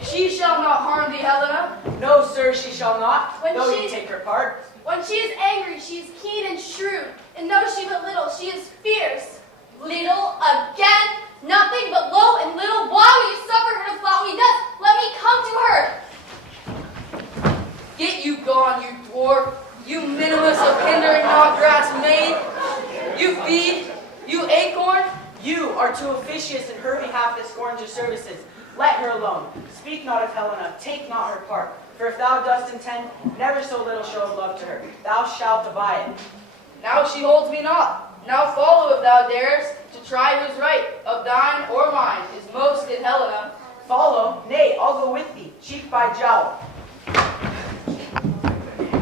She shall not harm thee, Helena. No, sir, she shall not, When though you she's- take her part. When she is angry, she is keen and shrewd, and though she but little, she is fierce. Little again? Nothing but low and little? Why will you suffer her to flout me thus? Let me come to her. Get you gone, you dwarf, you minimus of hindering not grass maid. You feed, you acorn. You are too officious in her behalf that scorns your services. Let her alone. Speak not of Helena, take not her part. For if thou dost intend never so little show of love to her, thou shalt abide it. Now she holds me not. Now follow if thou darest, to try whose right, of thine or mine, is most in Helena. Follow, nay, I'll go with thee, cheek by jowl.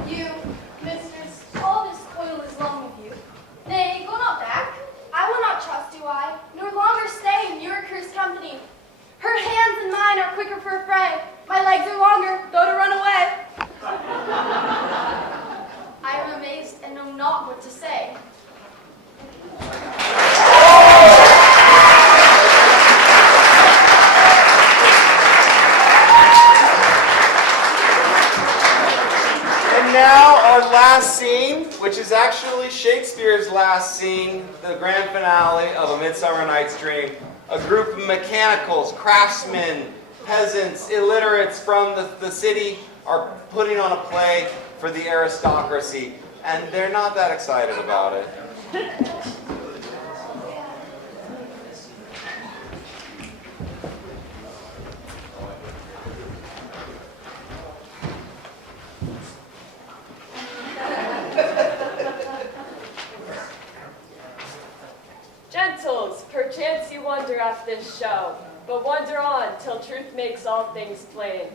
You, mistress, all this toil is long of you. Nay, go not back. I will not trust you, I, nor longer stay in your accursed company. Her hands and mine are quicker for a fray. My legs are longer, though to run away. I am amazed and know not what to say. And now our last scene, which is actually Shakespeare's last scene, the grand finale of A Midsummer Night's Dream. A group of mechanicals, craftsmen, peasants, illiterates from the city are putting on a play for the aristocracy, and they're not that excited about it. Gentles, perchance you wonder at this show, but wonder on till truth makes all things plain.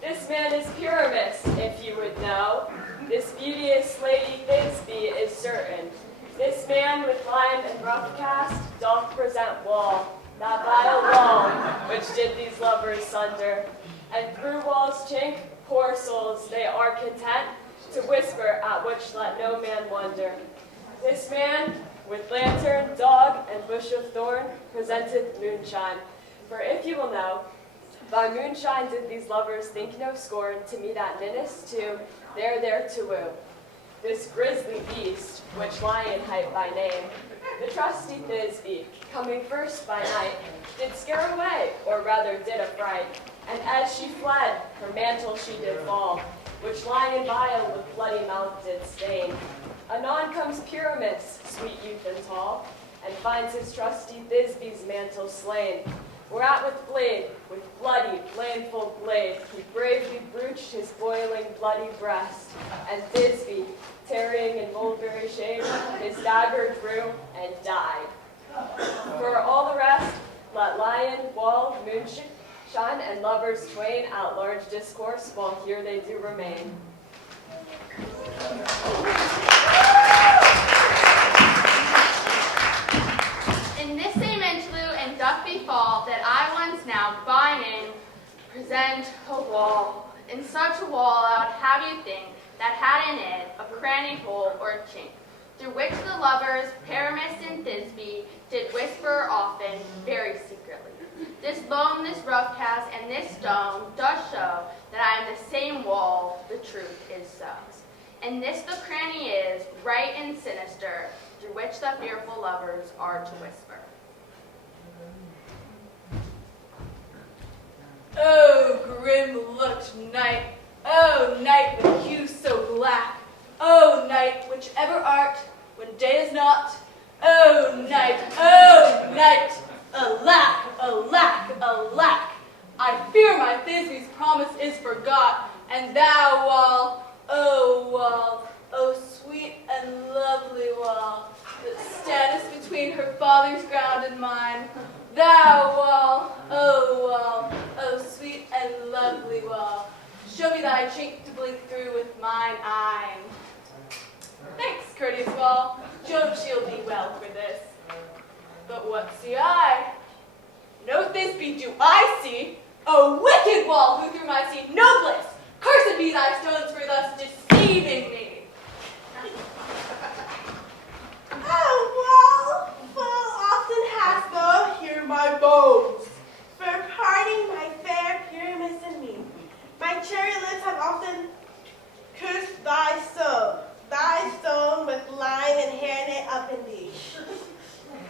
This man is Pyramus, if you would know. This beauteous Lady Thisbe is certain. This man with lime and rough cast doth present wall, that vile wall, which did these lovers sunder. And through wall's chink, poor souls, they are content to whisper at which let no man wonder. This man, with lantern, dog, and bush of thorn, presenteth moonshine. For if you will know, by moonshine did these lovers think no scorn to meet at Ninnis too, there to woo. This grisly beast, which lion hight by name, the trusty Thisbe, coming first by night, did scare away, or rather did affright, and as she fled, her mantle she did fall, which lion vile with bloody mouth did stain. Anon comes Pyramus, sweet youth and tall, and finds his trusty Thisbe's mantle slain. Whereat with blade, with bloody, blameful blade, he bravely brooched his boiling, bloody breast, and Thisbe, tarrying in mulberry shade, his dagger drew and died. For all the rest, let lion, wall, moonshine, and lovers twain at large discourse, while here they do remain. In this same interlude and doth befall that I once now fine in present a wall. In such a wall I would have you think that had in it a cranny hole or chink, through which the lovers, Pyramus and Thisbe, did whisper often, very secretly. This loam, this rough cast, and this stone does show that I am the same wall, the truth is so. And this the cranny is, right and sinister, through which the fearful lovers are to whisper. Oh, grim-looked night, oh, night with hue so black, oh, night, whichever art, when day is not, oh, night, alack, alack, alack, I fear my Thisbe's promise is forgot, and thou, wall, oh, sweet and lovely wall, that standest between her father's ground and mine, thou, wall, oh, sweet and lovely wall, show me thy chink to blink through with mine eye. Thanks, courteous wall, Jove shield thee well for this. But what see I? No Thisbe do I see, a wicked wall who through my seat noblest, cursed be thy stones for thus deceiving me. Oh, well, full often hast thou hear my bones, for parting my fair Pyramus and Martin, curse thy stone with lime and hairnet up in thee.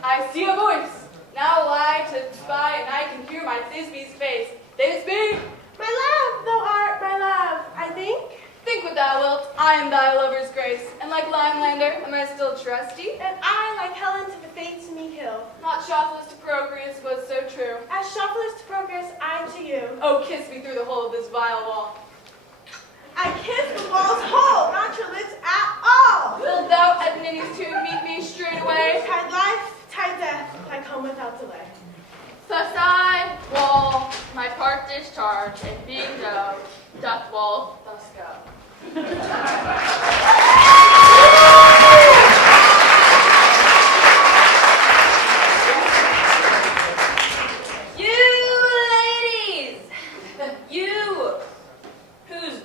I see a voice. Now lie to spy, and I can hear my Thisbe's face. Thisbe! My love, thou art my love, I think. Think what thou wilt. I am thy lover's grace, and like Limelander, am I still trusty? And I, like Helen to the fates to me kill. Not shopeless to Procreus was so true. As shopeless to progress, I to you. Oh, kiss me through the hole of this vile wall. I kiss the wall's hole, not your lips at all. Wilt thou at Ninny's tomb meet me straightway? Tide life, tide death, I come without delay. Thus I, wall, my part discharge, and being go, doth wall thus go.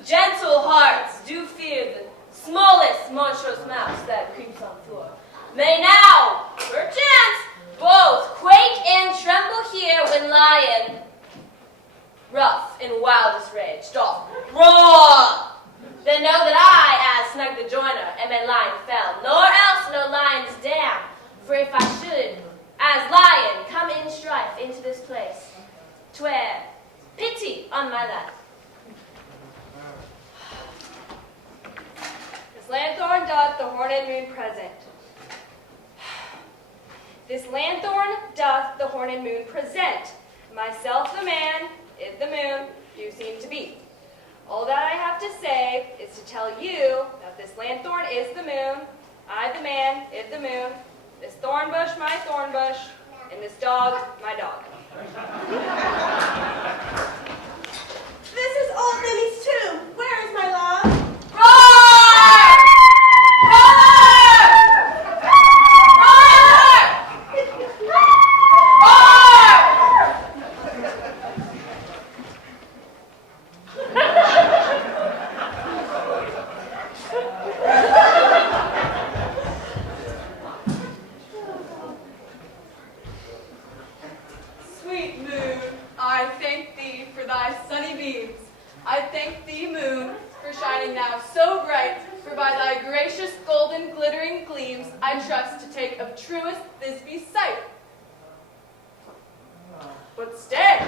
Gentle hearts do fear the smallest monstrous mouse that creeps on floor. May now, perchance, both quake and tremble here when lion, rough in wildest rage, doth roar. Then know that I, as Snug the joiner, am a lion fell, nor else no lion's dam. For if I should, as lion, come in strife into this place, 'twere pity on my life. This lanthorn doth the horned moon present. This lanthorn doth the horned moon present. Myself the man, is the moon, you seem to be. All that I have to say is to tell you that this lanthorn is the moon, I the man, is the moon, this thorn bush my thorn bush, and this dog my dog. This is old Ninny's tomb. Where is my love? Sweet moon, I thank thee for thy sunny beams. I thank thee, moon, for shining now so bright, for by thy gracious golden glittering gleams I trust to take of truest Thisbe's sight. But stay,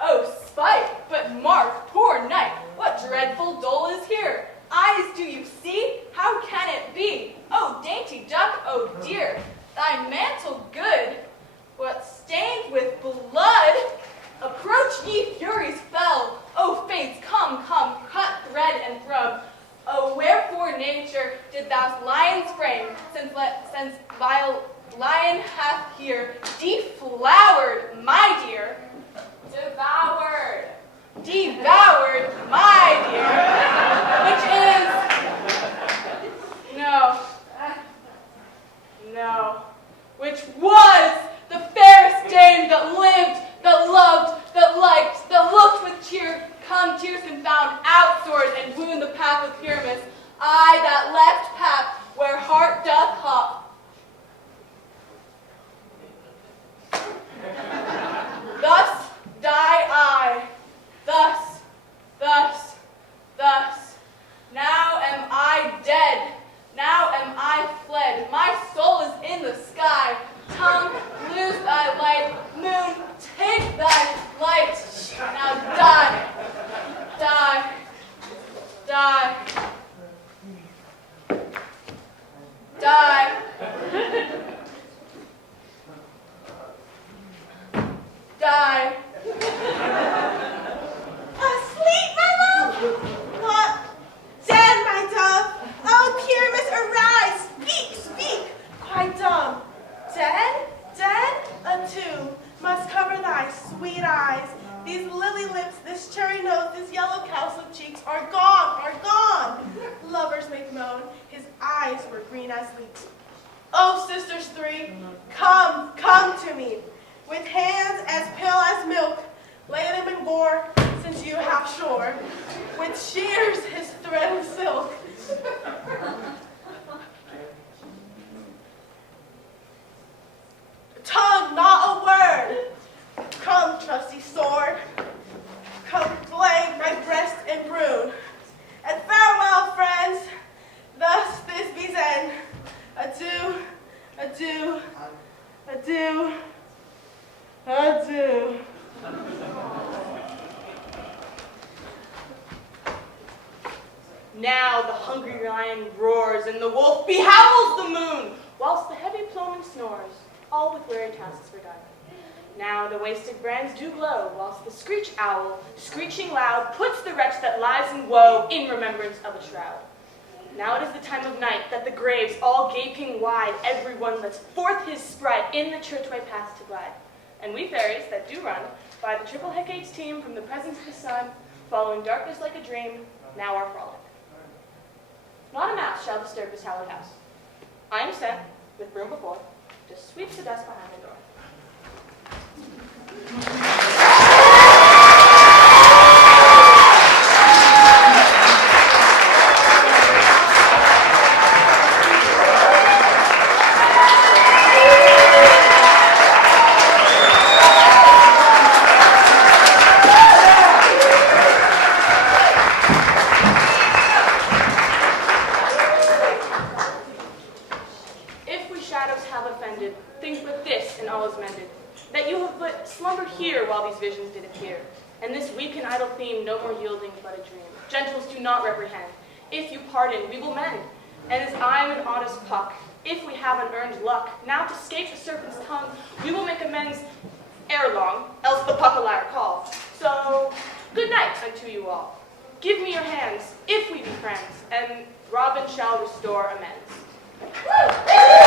oh spite, but mark, poor knight, what dreadful dole is here? Eyes do you see? How can it be? Oh dainty duck, oh dear, thy mantle good, what stained with blood? Approach ye furies fell, oh fates, come, come, cut thread and throb. Oh wherefore nature did thou lion's frame, since vile lion hath here deflowered, my dear. Devoured, my dear, which was the fairest dame that lived, that loved, that liked, that looked with cheer, come tears confound, outsword and wound the path of Pyramus, I that left path where heart doth hop. Thus die I, thus. Now am I dead, now am I fled, my soul is in the sky. Tongue, lose thy light, moon, take thy light. Now die. Asleep, my love? What? Dead, my dove? Oh, Pyramus, arise! Speak! Quite dumb. Dead? A tomb must cover thy sweet eyes. These lily lips, this cherry nose, this yellow cowslip cheeks are gone. Lovers make moan, his eyes were green as leeks. Oh, sisters three, come to me. With hands as pale as milk, lay them in gore, since you have shore. With shears his thread of silk. Tongue, not a word. Come, trusty sword. Come, flame my breast and broon. And Now the hungry lion roars, and the wolf behowls the moon, whilst the heavy ploughman snores, all with weary tasks for done. Now the wasted brands do glow, whilst the screech owl, screeching loud, puts the wretch that lies in woe in remembrance of a shroud. Now it is the time of night, that the graves, all gaping wide, everyone lets forth his sprite in the churchway paths to glide. And we fairies that do run by the triple Hecate's team from the presence of the sun, following darkness like a dream, now our frolic. Not a mouse shall disturb this hallowed house. I am sent, with broom before, to sweep the dust behind the door. If we shadows have offended, think but this, and all is mended, that you have but slumbered here while these visions did appear. And this weak and idle theme no more yielding but a dream. Gentles, do not reprehend. If you pardon, we will mend. And as I am an honest puck, if we have unearned luck, now to scape the serpent's tongue, we will make amends ere long, else the puck a liar call. So, good night unto you all. Give me your hands, if we be friends, and Robin shall restore amends.